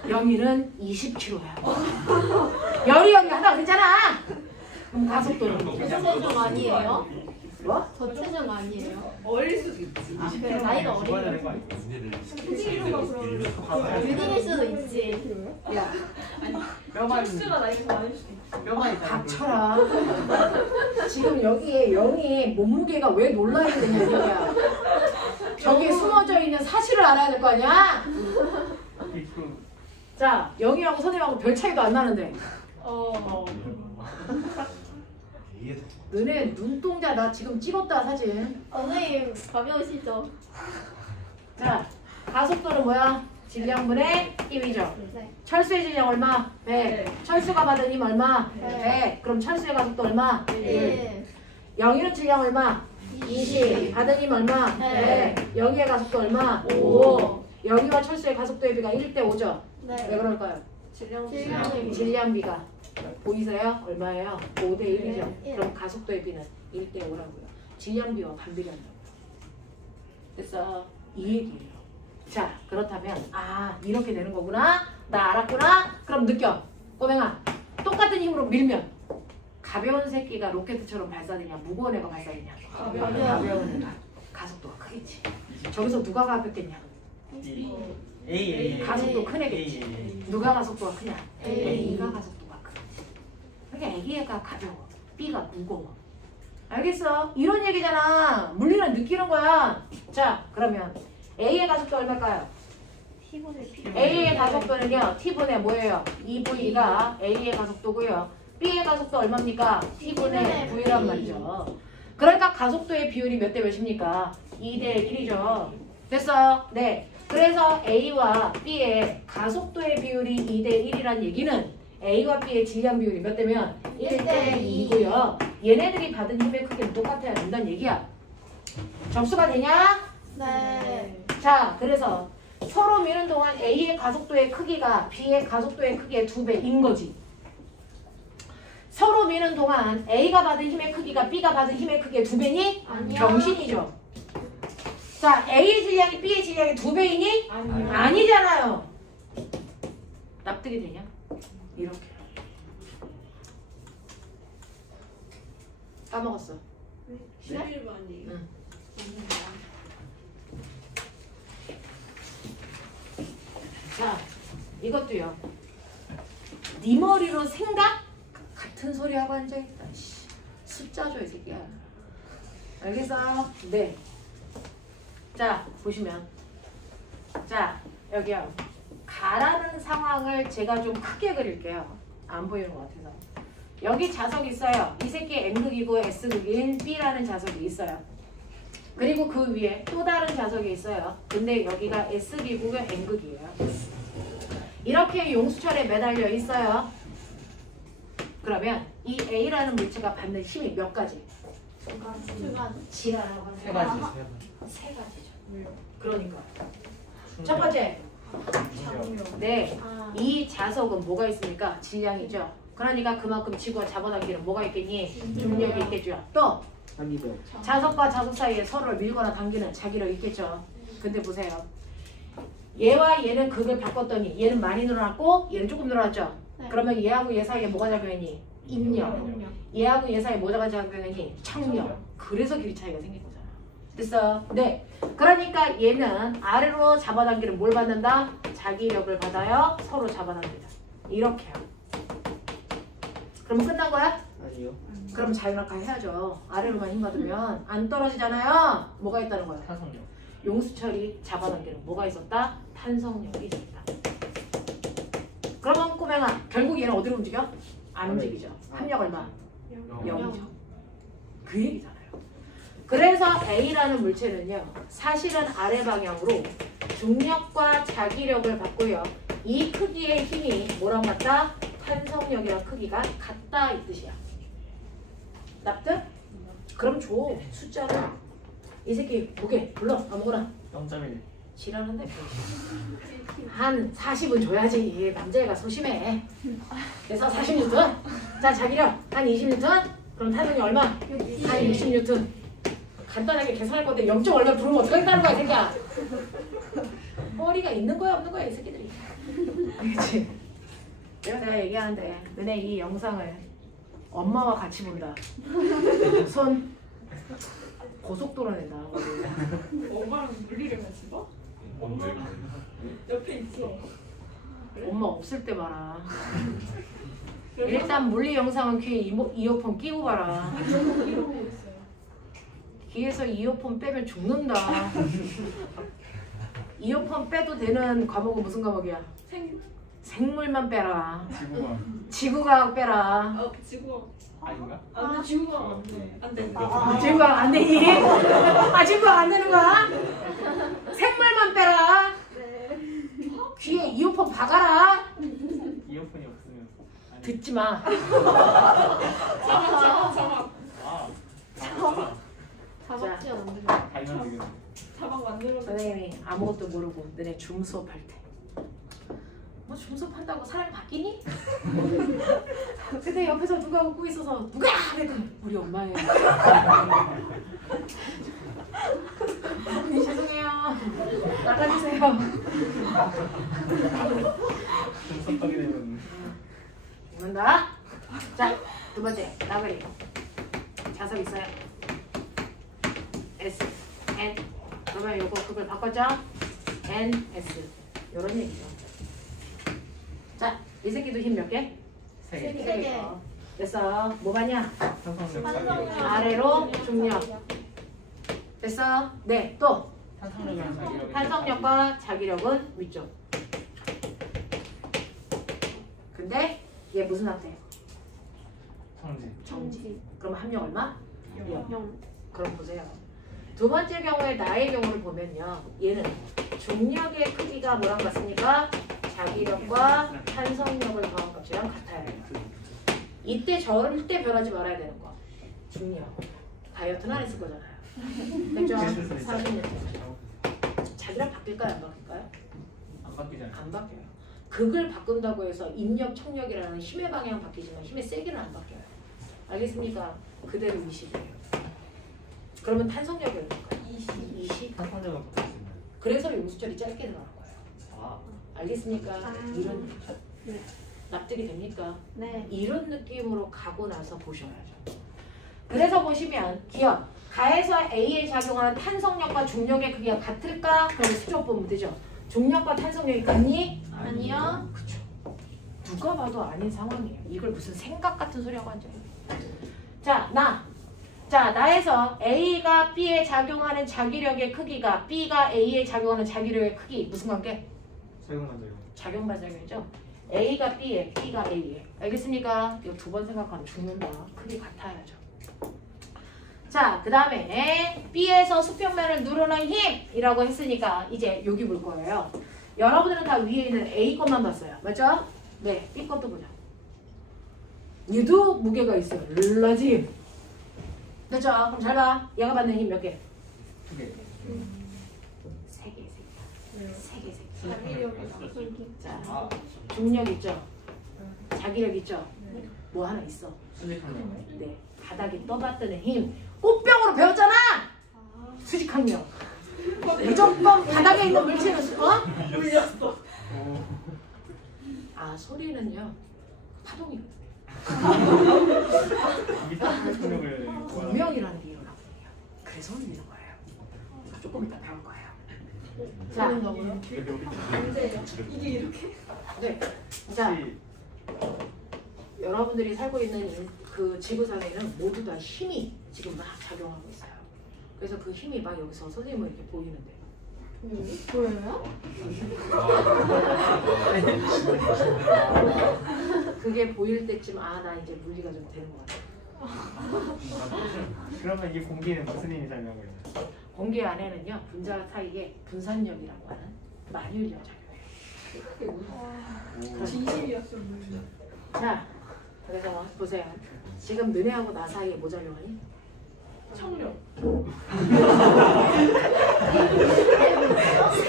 영희는 20kg야. 여리여리 하다 그랬잖아. 그럼 가속도는 저체중 아니에요? 뭐? 저체중 아니에요? 어릴 수도 있지. 아, 그래, 나이가 어리면 유딩일 수도 있지. 야, 뼈만 수가 나이가 많을 수도 있지. 뼈만 닥쳐라. 지금 여기에 영희 몸무게가 왜 놀라있느냐 이거야. 저기에 숨어져 있는 사실을 알아야 될 거 아니야? 자, 영희하고 선생님하고 별 차이도 안 나는데 너네 눈동자 나 지금 찍었다 사진. 선생님 가벼우시죠? 자, 가속도는 뭐야? 질량분의 힘이죠. 네. 철수의 질량 얼마? 100. 철수가 받은 힘 얼마? 100. 그럼 철수의 가속도 얼마? 1. 네. 영희는 질량 얼마? 20. 받은 힘 얼마? 네. 100. 영희의 가속도 얼마? 5. 5. 영희와 철수의 가속도의 비가 1대 5죠. 네. 왜 그럴까요? 질량비가 보이세요? 얼마예요? 5대 1이죠. 네. 그럼 가속도의 비는 1대 5라고요. 질량비와 반비례한다고요. 됐어. 이 얘기예요. 자, 그렇다면 이렇게 되는 거구나. 나 알았구나. 그럼 느껴. 꼬맹아, 똑같은 힘으로 밀면 가벼운 새끼가 로켓처럼 발사되냐 무거운 애가 발사되냐? 가벼운 애가 가속도가 크겠지. 저기서 누가 가볍겠냐? A 가속도 큰 애겠지. 누가 가속도가 크냐? A가 가속도가 크지. 그러니까 A가 가벼워. B가 무거워. 알겠어? 이런 얘기잖아. 물리는 느끼는 거야. 자, 그러면 A의 가속도 얼마일까요? A의 가속도는요. T분의 뭐예요? 2V가 A의 가속도고요. B의 가속도 얼마입니까? T분의 V란 말이죠. 그러니까 가속도의 비율이 몇 대 몇입니까? 2대 1이죠. 됐어? 네. 그래서 A와 B의 가속도의 비율이 2대 1이란 얘기는 A와 B의 질량 비율이 몇 대면 1대 2고요. 얘네들이 받은 힘의 크기는 똑같아야 된다는 얘기야. 접수가 되냐? 네. 자, 그래서 서로 미는 동안 A의 가속도의 크기가 B의 가속도의 크기의 2배인 거지. 서로 미는 동안 A가 받은 힘의 크기가 B가 받은 힘의 크기의 2배니? 아니요. 병신이죠. 자, A의 질량이 B의 질량의 2배이니? 아니요. 아니잖아요. 납득이 되냐? 이렇게. 까먹었어. 11번이에요. 응. 자, 이것도요. 네 머리로 생각? 같은 소리 하고 앉아있다. 씨. 숫자 줘, 이 새끼야. 알겠어? 네. 자, 보시면. 자, 여기요. 가라는 상황을 제가 좀 크게 그릴게요. 안 보이는 것 같아서. 여기 자석이 있어요. 이 새끼 N극이고 S극인 B라는 자석이 있어요. 그리고 그 위에 또 다른 자석이 있어요. 근데 여기가 S기고요, N극이에요. 이렇게 용수철에 매달려 있어요. 그러면 이 A라는 물체가 받는 힘이 몇 가지? 두 가지. 지라라고 하는 세 가지. 세 가지죠. 그러니까 첫 번째, 네, 아. 이 자석은 뭐가 있습니까? 질량이죠. 그러니까 그만큼 지구가 잡아당기는 뭐가 있겠니? 중력이 있겠죠. 또 자석과 자석 사이에 서로를 밀거나 당기는 자기력이 있겠죠. 근데 보세요. 얘와 얘는 극을 바꿨더니 얘는 많이 늘어났고 얘는 조금 늘어났죠. 네. 그러면 얘하고 얘 사이에 뭐가 작용했니? 인력. 얘하고 얘 사이에 뭐가 작용했니? 청력. 그래서 길이 차이가 생긴 거잖아. 됐어? 네. 그러니까 얘는 아래로 잡아당기는 뭘 받는다? 자기력을 받아요. 서로 잡아당긴다. 이렇게요. 그럼 끝난 거야? 아니요. 그럼 자유낙하 해야죠. 아래로만 힘 받으면 안 떨어지잖아요. 뭐가 있다는 거야? 탄성력. 용수철이 잡아당기는 뭐가 있었다? 탄성력이 있었다. 그러면 꼬맹아, 결국 얘는 어디로 움직여? 안 움직이죠. 합력 얼마? 0이죠. 그 얘기잖아요. 그래서 A라는 물체는요, 사실은 아래 방향으로 중력과 자기력을 받고요. 이 크기의 힘이 뭐랑 같다? 탄성력이랑 크기가 같다 이 뜻이야. 납득? 그럼 줘. 숫자를. 이 새끼 보게 불러. 아무거나. 0.1. 지랄한다. 한 40은 줘야지. 남자애가 소심해. 그래서 40뉴턴. 자, 자기력 한 20뉴턴. 그럼 탄성력 얼마? 한 20뉴턴. 간단하게 계산할 건데 0. 얼마 부르면 어떡하겠다는 거야, 이 새끼야. 머리가 있는 거야, 없는 거야, 이 새끼들이. 알겠지? 내가 얘기하는데 너네 이 영상을 엄마와 같이 본다. 손 고속도로에 나가거든. 엄마랑 물리를 같이 봐? 옆에 있어. 엄마 없을 때 봐라. 일단 물리 영상은 귀에 이어폰 끼고 봐라. 이러고 있어요. 귀에서 이어폰 빼면 죽는다. 이어폰 빼도 되는 과목은 무슨 과목이야? 생물만 빼라. 지구가. 지구과학 빼라. 지구가. 아닌가? 안 돼, 지구가 안 돼. 안 돼. 지구과학 안 되니? 아, 지구과학 안 되는 거야? 생물만 빼라. 귀에 이어폰 박아라. 이어폰이 없으면. 아니. 듣지 마. 자막. 아. 자박지어 만들어. 발견 되겠네. 자막 만들어. 선생님이 아무것도 모르고 너네 줌 수업할 때 뭐 줌 수업한다고 사람이 바뀌니? 근데 옆에서 누가 웃고 있어서 누가? 그랬더니 우리 엄마예요. 죄송해요. 나가주세요. 좀 섭하게 되면. 죽는다. 자, 두 번째 나그리 자석 있어요. S, N. 그러면 요거 그걸 바꿨죠? N, S. 요런 얘기죠. 자, 이 새끼도 힘 몇 개? 세 개. 세 개. 세 개. 됐어. 뭐 받냐? 탄성력. 탄성력. 아래로 중력. 됐어? 네, 또 탄성력이랑 자기력이. 탄성력과 자기력은 위쪽. 근데 얘 무슨 상태? 성질. 정지. 그럼 합력 얼마? 0. 그럼 보세요. 두 번째 경우에 나의 경우를 보면요. 얘는 중력의 크기가 뭐랑 같습니까? 자기력과 탄성력을 더한 값이랑 같아요. 이때 절대 변하지 말아야 되는 거. 중력. 다이어트는 안 했을 거잖아요. 그죠? 40년. 자기랑 바뀔까요? 안 바뀔까요? 안 바뀌잖아요. 안 바뀌어요. 극을 바꾼다고 해서 인력, 청력이라는 힘의 방향은 바뀌지만 힘의 세기는 안 바뀌어요. 알겠습니까? 그대로 20이에요. 그러면 탄성력이 얼마일까요? 20. 탄산력은 바뀌었습니다. 그래서 용수철이 짧게 들어간 거예요. 아, 알겠습니까? 아. 이런 느낌. 네. 납득이 됩니까? 네. 이런 느낌으로 가고 나서 보셔야죠. 그래서 보시면 기억. 가에서 A에 작용하는 탄성력과 중력의 크기가 같을까? 그럼 수적 보면 되죠. 중력과 탄성력이 같니? 아니요. 그쵸. 누가 봐도 아닌 상황이에요. 이걸 무슨 생각 같은 소리하고 앉아요. 자, 나에서 A가 B에 작용하는 자기력의 크기가 B가 A에 작용하는 자기력의 크기 무슨 관계? 작용만져요. 작용반작용이죠. A가 B에, B가 A에. 알겠습니까? 이거 두 번 생각하면 죽는다. 크기 같아야죠. 자, 그 다음에 B에서 수평면을 누르는 힘이라고 했으니까 이제 여기 볼 거예요. 여러분들은 다 위에 있는 A 것만 봤어요. 맞죠? 네, B 것도 보자. 얘도 무게가 있어요. 라지 힘. 그렇죠? 그럼 잘 봐. 얘가 받는 힘 몇 개? 2개. 세 개, 세 개. 자기력이랑 솔기. 자, 아, 중력 있죠? 자기력 있죠? 뭐 하나 있어. 수직한력. 네, 바닥에 떠받드는 힘. 꽃병으로 배웠잖아. 수직항력. 무조건 바닥에 있는 물체는 울렸어. 아, 소리는요. 파동이 수직항력을 공명이라는 게 일어나거든요. 그래서 울리는 거예요. 조금 이따 배울 거예요. 자, 언제요? 이게 이렇게? 네. 자, 여러분들이 살고 있는 그 지구상에는 모두 다 힘이 지금 막 작용하고 있어요. 그래서 그 힘이 막 여기서 선생님은 이렇게 보이는데. 보여요? 그게 보일 때쯤 아, 나 이제 물리가 좀 되는 것 같아. 그러면 이 공기는 무슨 힘이 작용하고 있나요? 공기 안에는요 분자 사이에 분산력이라고 하는 만유인력 작용해요. 진심이었어요. 자, 그래서 보세요. 지금 너네하고 나 사이에 뭐 작용하니? 청력.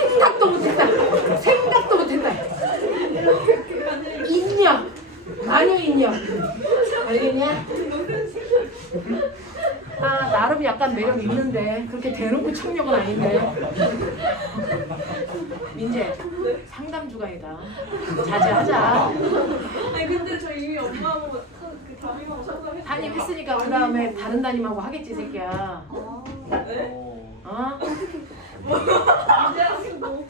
생각도 못했다. 생각도 못했다. 인력, 만유인력. 알겠냐? 아, 나름 약간 매력 있는데 그렇게 대놓고 청력은 아닌데. 민재, 상담 주간이다. 자제하자. 아니 근데 저 이미 엄마하고 그 담임하고 상담했어요. 담임 했으니까 그 다음에 다른 담임하고 하겠지, 새끼야. 네? 어? 이제랑 뭐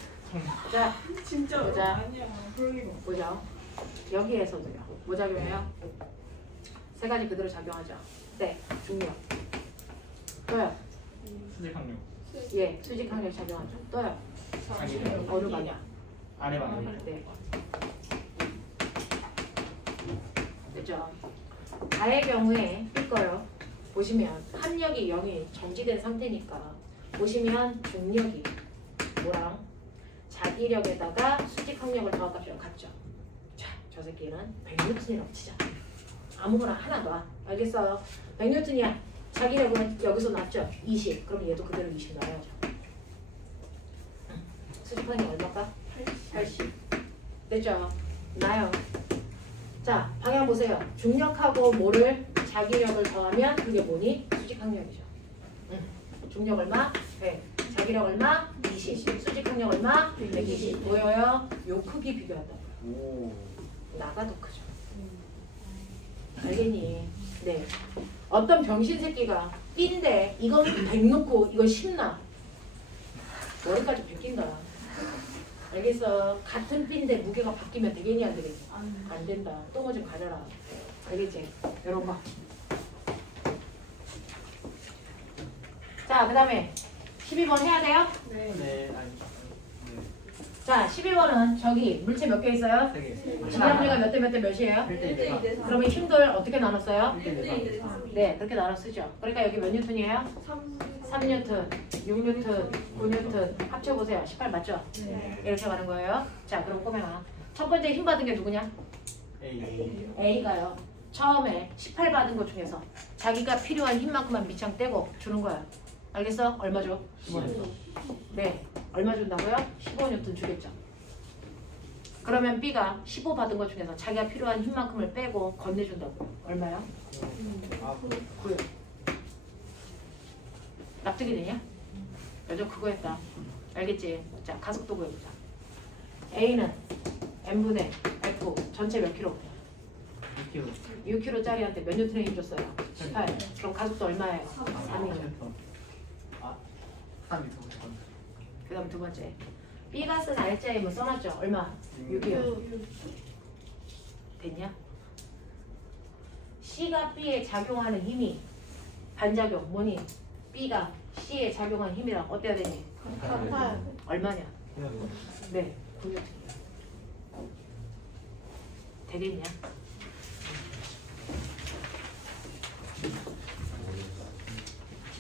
자, 진짜 보자. 아니야. 그럴 리가 없어. 보죠. 여기에서도요. 뭐 작용해요? 세 가지 그대로 작용하죠. 네, 중력. 또요. 수직항력. 예, 수직항력 작용하죠. 또요. 자기력. 어느 방향? 아래 방향. 네. 됐죠? 가의 경우에 이거요. 보시면 합력이 0이 정지된 상태니까 보시면 중력이 뭐랑 자기력에다가 수직항력을 더한 값이랑 같죠. 자, 저 새끼는 100N이라고 치자. 아무거나 하나 놔. 알겠어요? 100N이야. 자기력은 여기서 났죠? 20. 그럼 얘도 그대로 20 나와야죠. 수직항력 얼마일까? 80. 됐죠? 나요. 자, 방향 보세요. 중력하고 뭐를 자기력을 더하면 그게 뭐니? 수직항력이죠. 중력 얼마? 100. 자기력 얼마? 20. 수직항력 얼마? 120. 보여요? 요 크기 비교한다. 오. 나가 더 크죠. 알겠니? 네. 어떤 병신 새끼가 B인데 이건 100 놓고 이건 10 나. 머리까지 베낀다. 알겠어. 같은 B인데 무게가 바뀌면 되겠니 안 되겠니? 안 된다. 똥을 좀 가져라. 알겠지? 이런 거. 자, 그 다음에 12번 해야 돼요? 네. 네, 아니. 자, 12번은 저기 물체 몇 개 있어요? 3개. 질량비가 몇 대 몇 대 몇이에요? 1대 1대 4. 그러면 힘들 어떻게 나눴어요? 1대 4. 네, 그렇게 나눠 쓰죠. 그러니까 여기 몇 뉴턴이에요? 3뉴턴, 6뉴턴, 9뉴턴 합쳐보세요. 18 맞죠? 네. 이렇게 가는 거예요. 자, 그럼 꼬맹아. 첫 번째 힘 받은 게 누구냐? A. A가요. 처음에 18 받은 것 중에서 자기가 필요한 힘만큼만 밑창 떼고 주는 거야. 알겠어? 얼마 줘? 15N. 네. 얼마 준다고요? 15N 주겠죠. 그러면 B가 15 받은 것 중에서 자기가 필요한 힘만큼을 빼고 건네준다고. 얼마야? 아, 9. 납득이 되냐? 여자 그거 했다. 알겠지? 자, 가속도 구해보자. A는 M분의 F 전체 몇 킬로? 6kg. 6kg짜리한테 몇 뉴턴의 힘 줬어요? 18. 그럼 가속도 얼마예요? 3이요. 아, 3m. 그 다음 두 번째. B가 쓴 RGIM은 써놨죠? 얼마? 6이요. 됐냐? C가 B에 작용하는 힘이 반작용 뭐니? B가 C에 작용하는 힘이랑 어때야 되니? 얼마냐? 네, 9뉴턴이요. 되겠냐?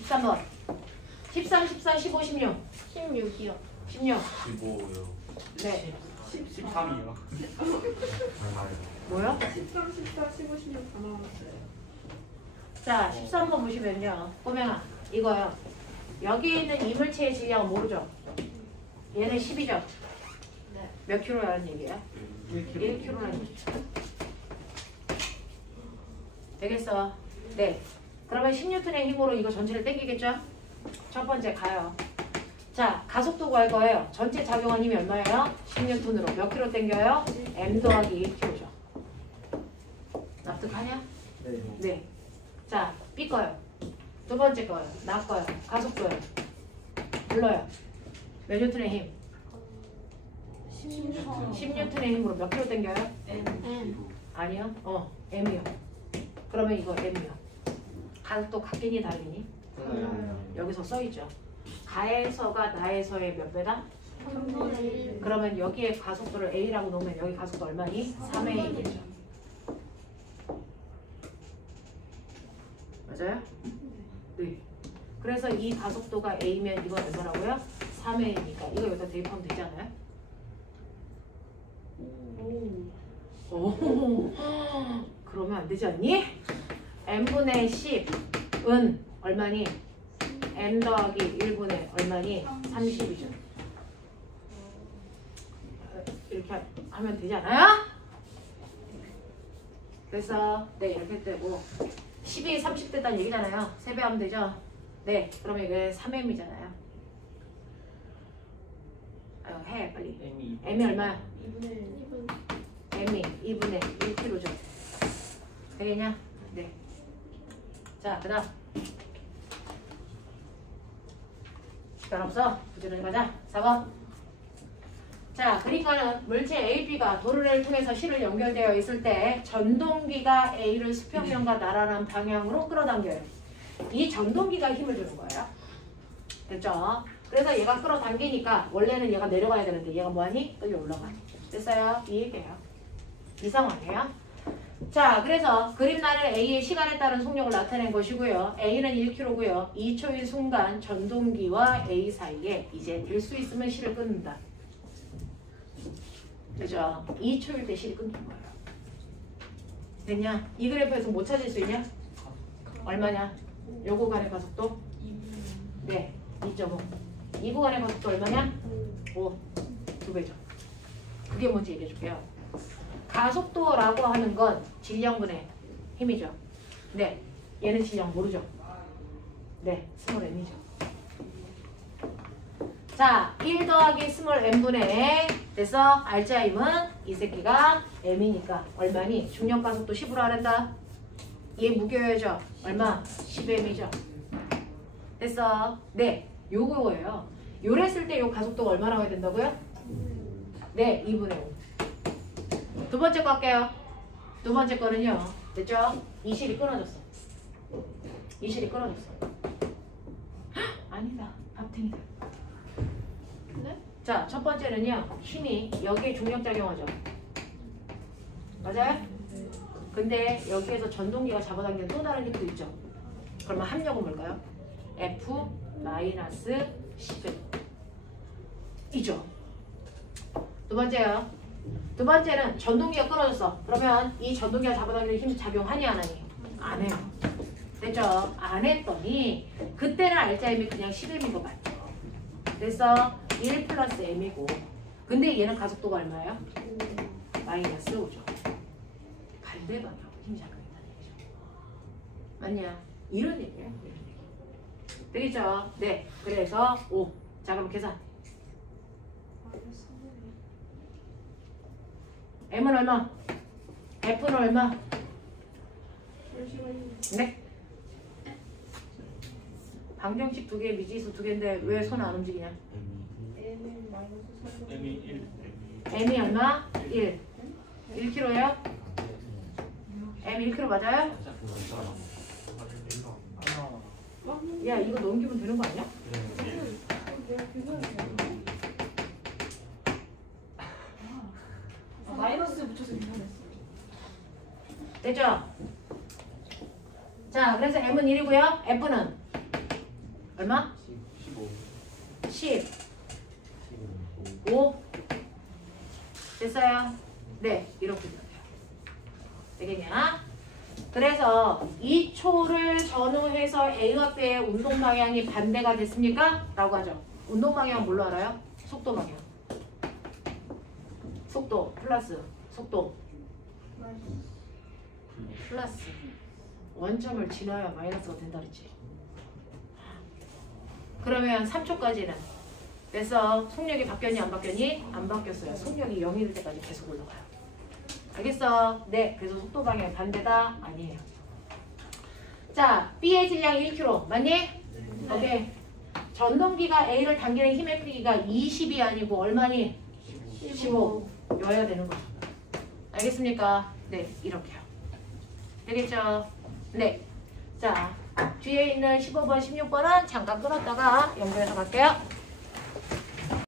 13번. 13, 14, 15, 16. 16이요. 16. 15요. 네. 13이요. 뭐요? 13, 14, 15, 16 다 나왔어요. 자, 13번 보시면요. 꼬맹아, 이거요. 여기 있는 이물체의 질량은 모르죠? 얘는 10이죠? 네. 몇 킬로라는 얘기야? 1kg. 1킬로라는 얘기죠. 되겠어? 네. 그러면 10N의 힘으로 이거 전체를 당기겠죠? 첫 번째 가요. 자, 가속도 구할 거예요. 전체 작용한 힘이 얼마예요? 10N으로 몇 킬로 당겨요? M 더하기 1킬로죠. 납득하냐? 네. 네. 자, B 거요. 두 번째 거요. 나 거요. 가속도요. 불러요. 몇 뉴턴의 힘? 10N의 힘으로 몇 킬로 당겨요? 아니요. M이요. 그러면 이거 M이요. 가속도 같겠니 다르니? 여기서 써있죠. 가에서가 나에서의 몇 배다? 그러면 여기에 가속도를 A라고 놓으면 여기 가속도 얼마니? 3의 1이죠. 맞아요? 네. 그래서 이 가속도가 A면 이건 얼마라고요? 3의 1이니까 이거 여기다 대입하면 되지 않아요? 오. 그러면 안 되지 않니? N분의 10은 얼마니? N 더하기 1분의 얼마니? 30이죠. 이렇게 하면 되지 않아요? 그래서 네 이렇게 되고 10이 30대다는 얘기잖아요. 3배 하면 되죠? 네 그러면 이게 3M이잖아요. 아유 해 빨리. M이 얼마야? 2분의 M이 2분의 1kg죠. 되겠냐? 네. 자, 그 다음. 시간 없어. 부지런히 가자. 4번. 자, 그러니까는 물체 A, B가 도르래를 통해서 실을 연결되어 있을 때 전동기가 A를 수평면과 나란한 방향으로 끌어당겨요. 이 전동기가 힘을 주는 거예요. 됐죠? 그래서 얘가 끌어당기니까 원래는 얘가 내려가야 되는데 얘가 뭐하니? 여기 올라가. 됐어요? 이 얘기예요. 이 상황이에요. 자, 그래서 그림란은 A의 시간에 따른 속력을 나타낸 것이고요. A는 1km고요. 2초인 순간 전동기와 A 사이에 이제 될 수 있으면 실을 끊는다. 그죠? 2초일 때 실이 끊긴 거예요. 됐냐? 이 그래프에서 못 찾을 수 있냐? 얼마냐? 요 구간의 가속도? 네, 2.5. 이 구간의 가속도 얼마냐? 5. 2배죠. 그게 뭔지 얘기해 줄게요. 가속도라고 하는 건 질량분의 힘이죠. 네, 얘는 질량 모르죠. 네, 스몰 m이죠. 자, 1 더하기 스몰 m분의 됐어? 알자임은 이 새끼가 m이니까 얼마니? 중력 가속도 10으로 하란다. 얘 무게여야죠. 얼마? 10m이죠. 됐어? 네, 요거예요. 요랬을 때 요 가속도가 얼마 나와야 된다고요? 네, 2분의 5. 두 번째 거 할게요. 두 번째 거는요. 됐죠? 이 실이 끊어졌어. 이 실이 끊어졌어. 헉, 아니다. 밥탱이다. 네? 자, 첫 번째는요. 힘이 여기에 중력작용하죠. 맞아요? 근데 여기에서 전동기가 잡아당기는 또 다른 힘도 있죠. 그러면 합력은 뭘까요? F-10 이죠. 두 번째요. 두 두 번째는 전동기가 끊어졌어. 그러면 이 전동기가 잡아당기는 힘 작용하니 안 하니? 안 해요. 됐죠? 안 했더니 그때는 알자임이 그냥 10m인 거 맞죠? 그래서 1 플러스 m이고 근데 얘는 가속도가 얼마예요? 마이너스 5죠. 반대 방향 힘이 작용한다는 얘기죠. 맞냐? 이런 얘기야. 이런 얘기. 되겠죠? 네. 그래서 5. 자 그럼 계산. m은 얼마? f는 얼마? 네. 방정식 2개, 미지수 2개인데 왜 손 안 움직이냐? M이 1. m이 얼마? 1. 1kg예요? m 1kg 맞아요? 야 이거 넘기면 되는 거 아니야? 마이너스 붙여서 계산했어. 됐죠? 자 그래서 m은 1이고요. f는 얼마? 10. 5. 됐어요? 네 이렇게 돼요. 되겠냐? 그래서 이 초를 전후해서 A와 B의 운동 방향이 반대가 됐습니까? 라고 하죠. 운동 방향 뭘로 알아요? 속도 방향. 속도 플러스 속도 플러스 원점을 지나야 마이너스가 된다 그랬지. 그러면 3초까지는 그래서 속력이 바뀌었니 안 바뀌었니? 안 바뀌었어요. 속력이 0이 될 때까지 계속 올라가요. 알겠어? 네. 그래서 속도 방향 반대다? 아니에요. 자, B의 질량 1kg. 맞니? 오케이. 전동기가 A를 당기는 힘의 크기가 20이 아니고 얼마니? 15. 여야 되는 거죠. 알겠습니까? 네. 이렇게요. 되겠죠? 네. 자, 뒤에 있는 15번, 16번은 잠깐 끊었다가 연결해서 갈게요.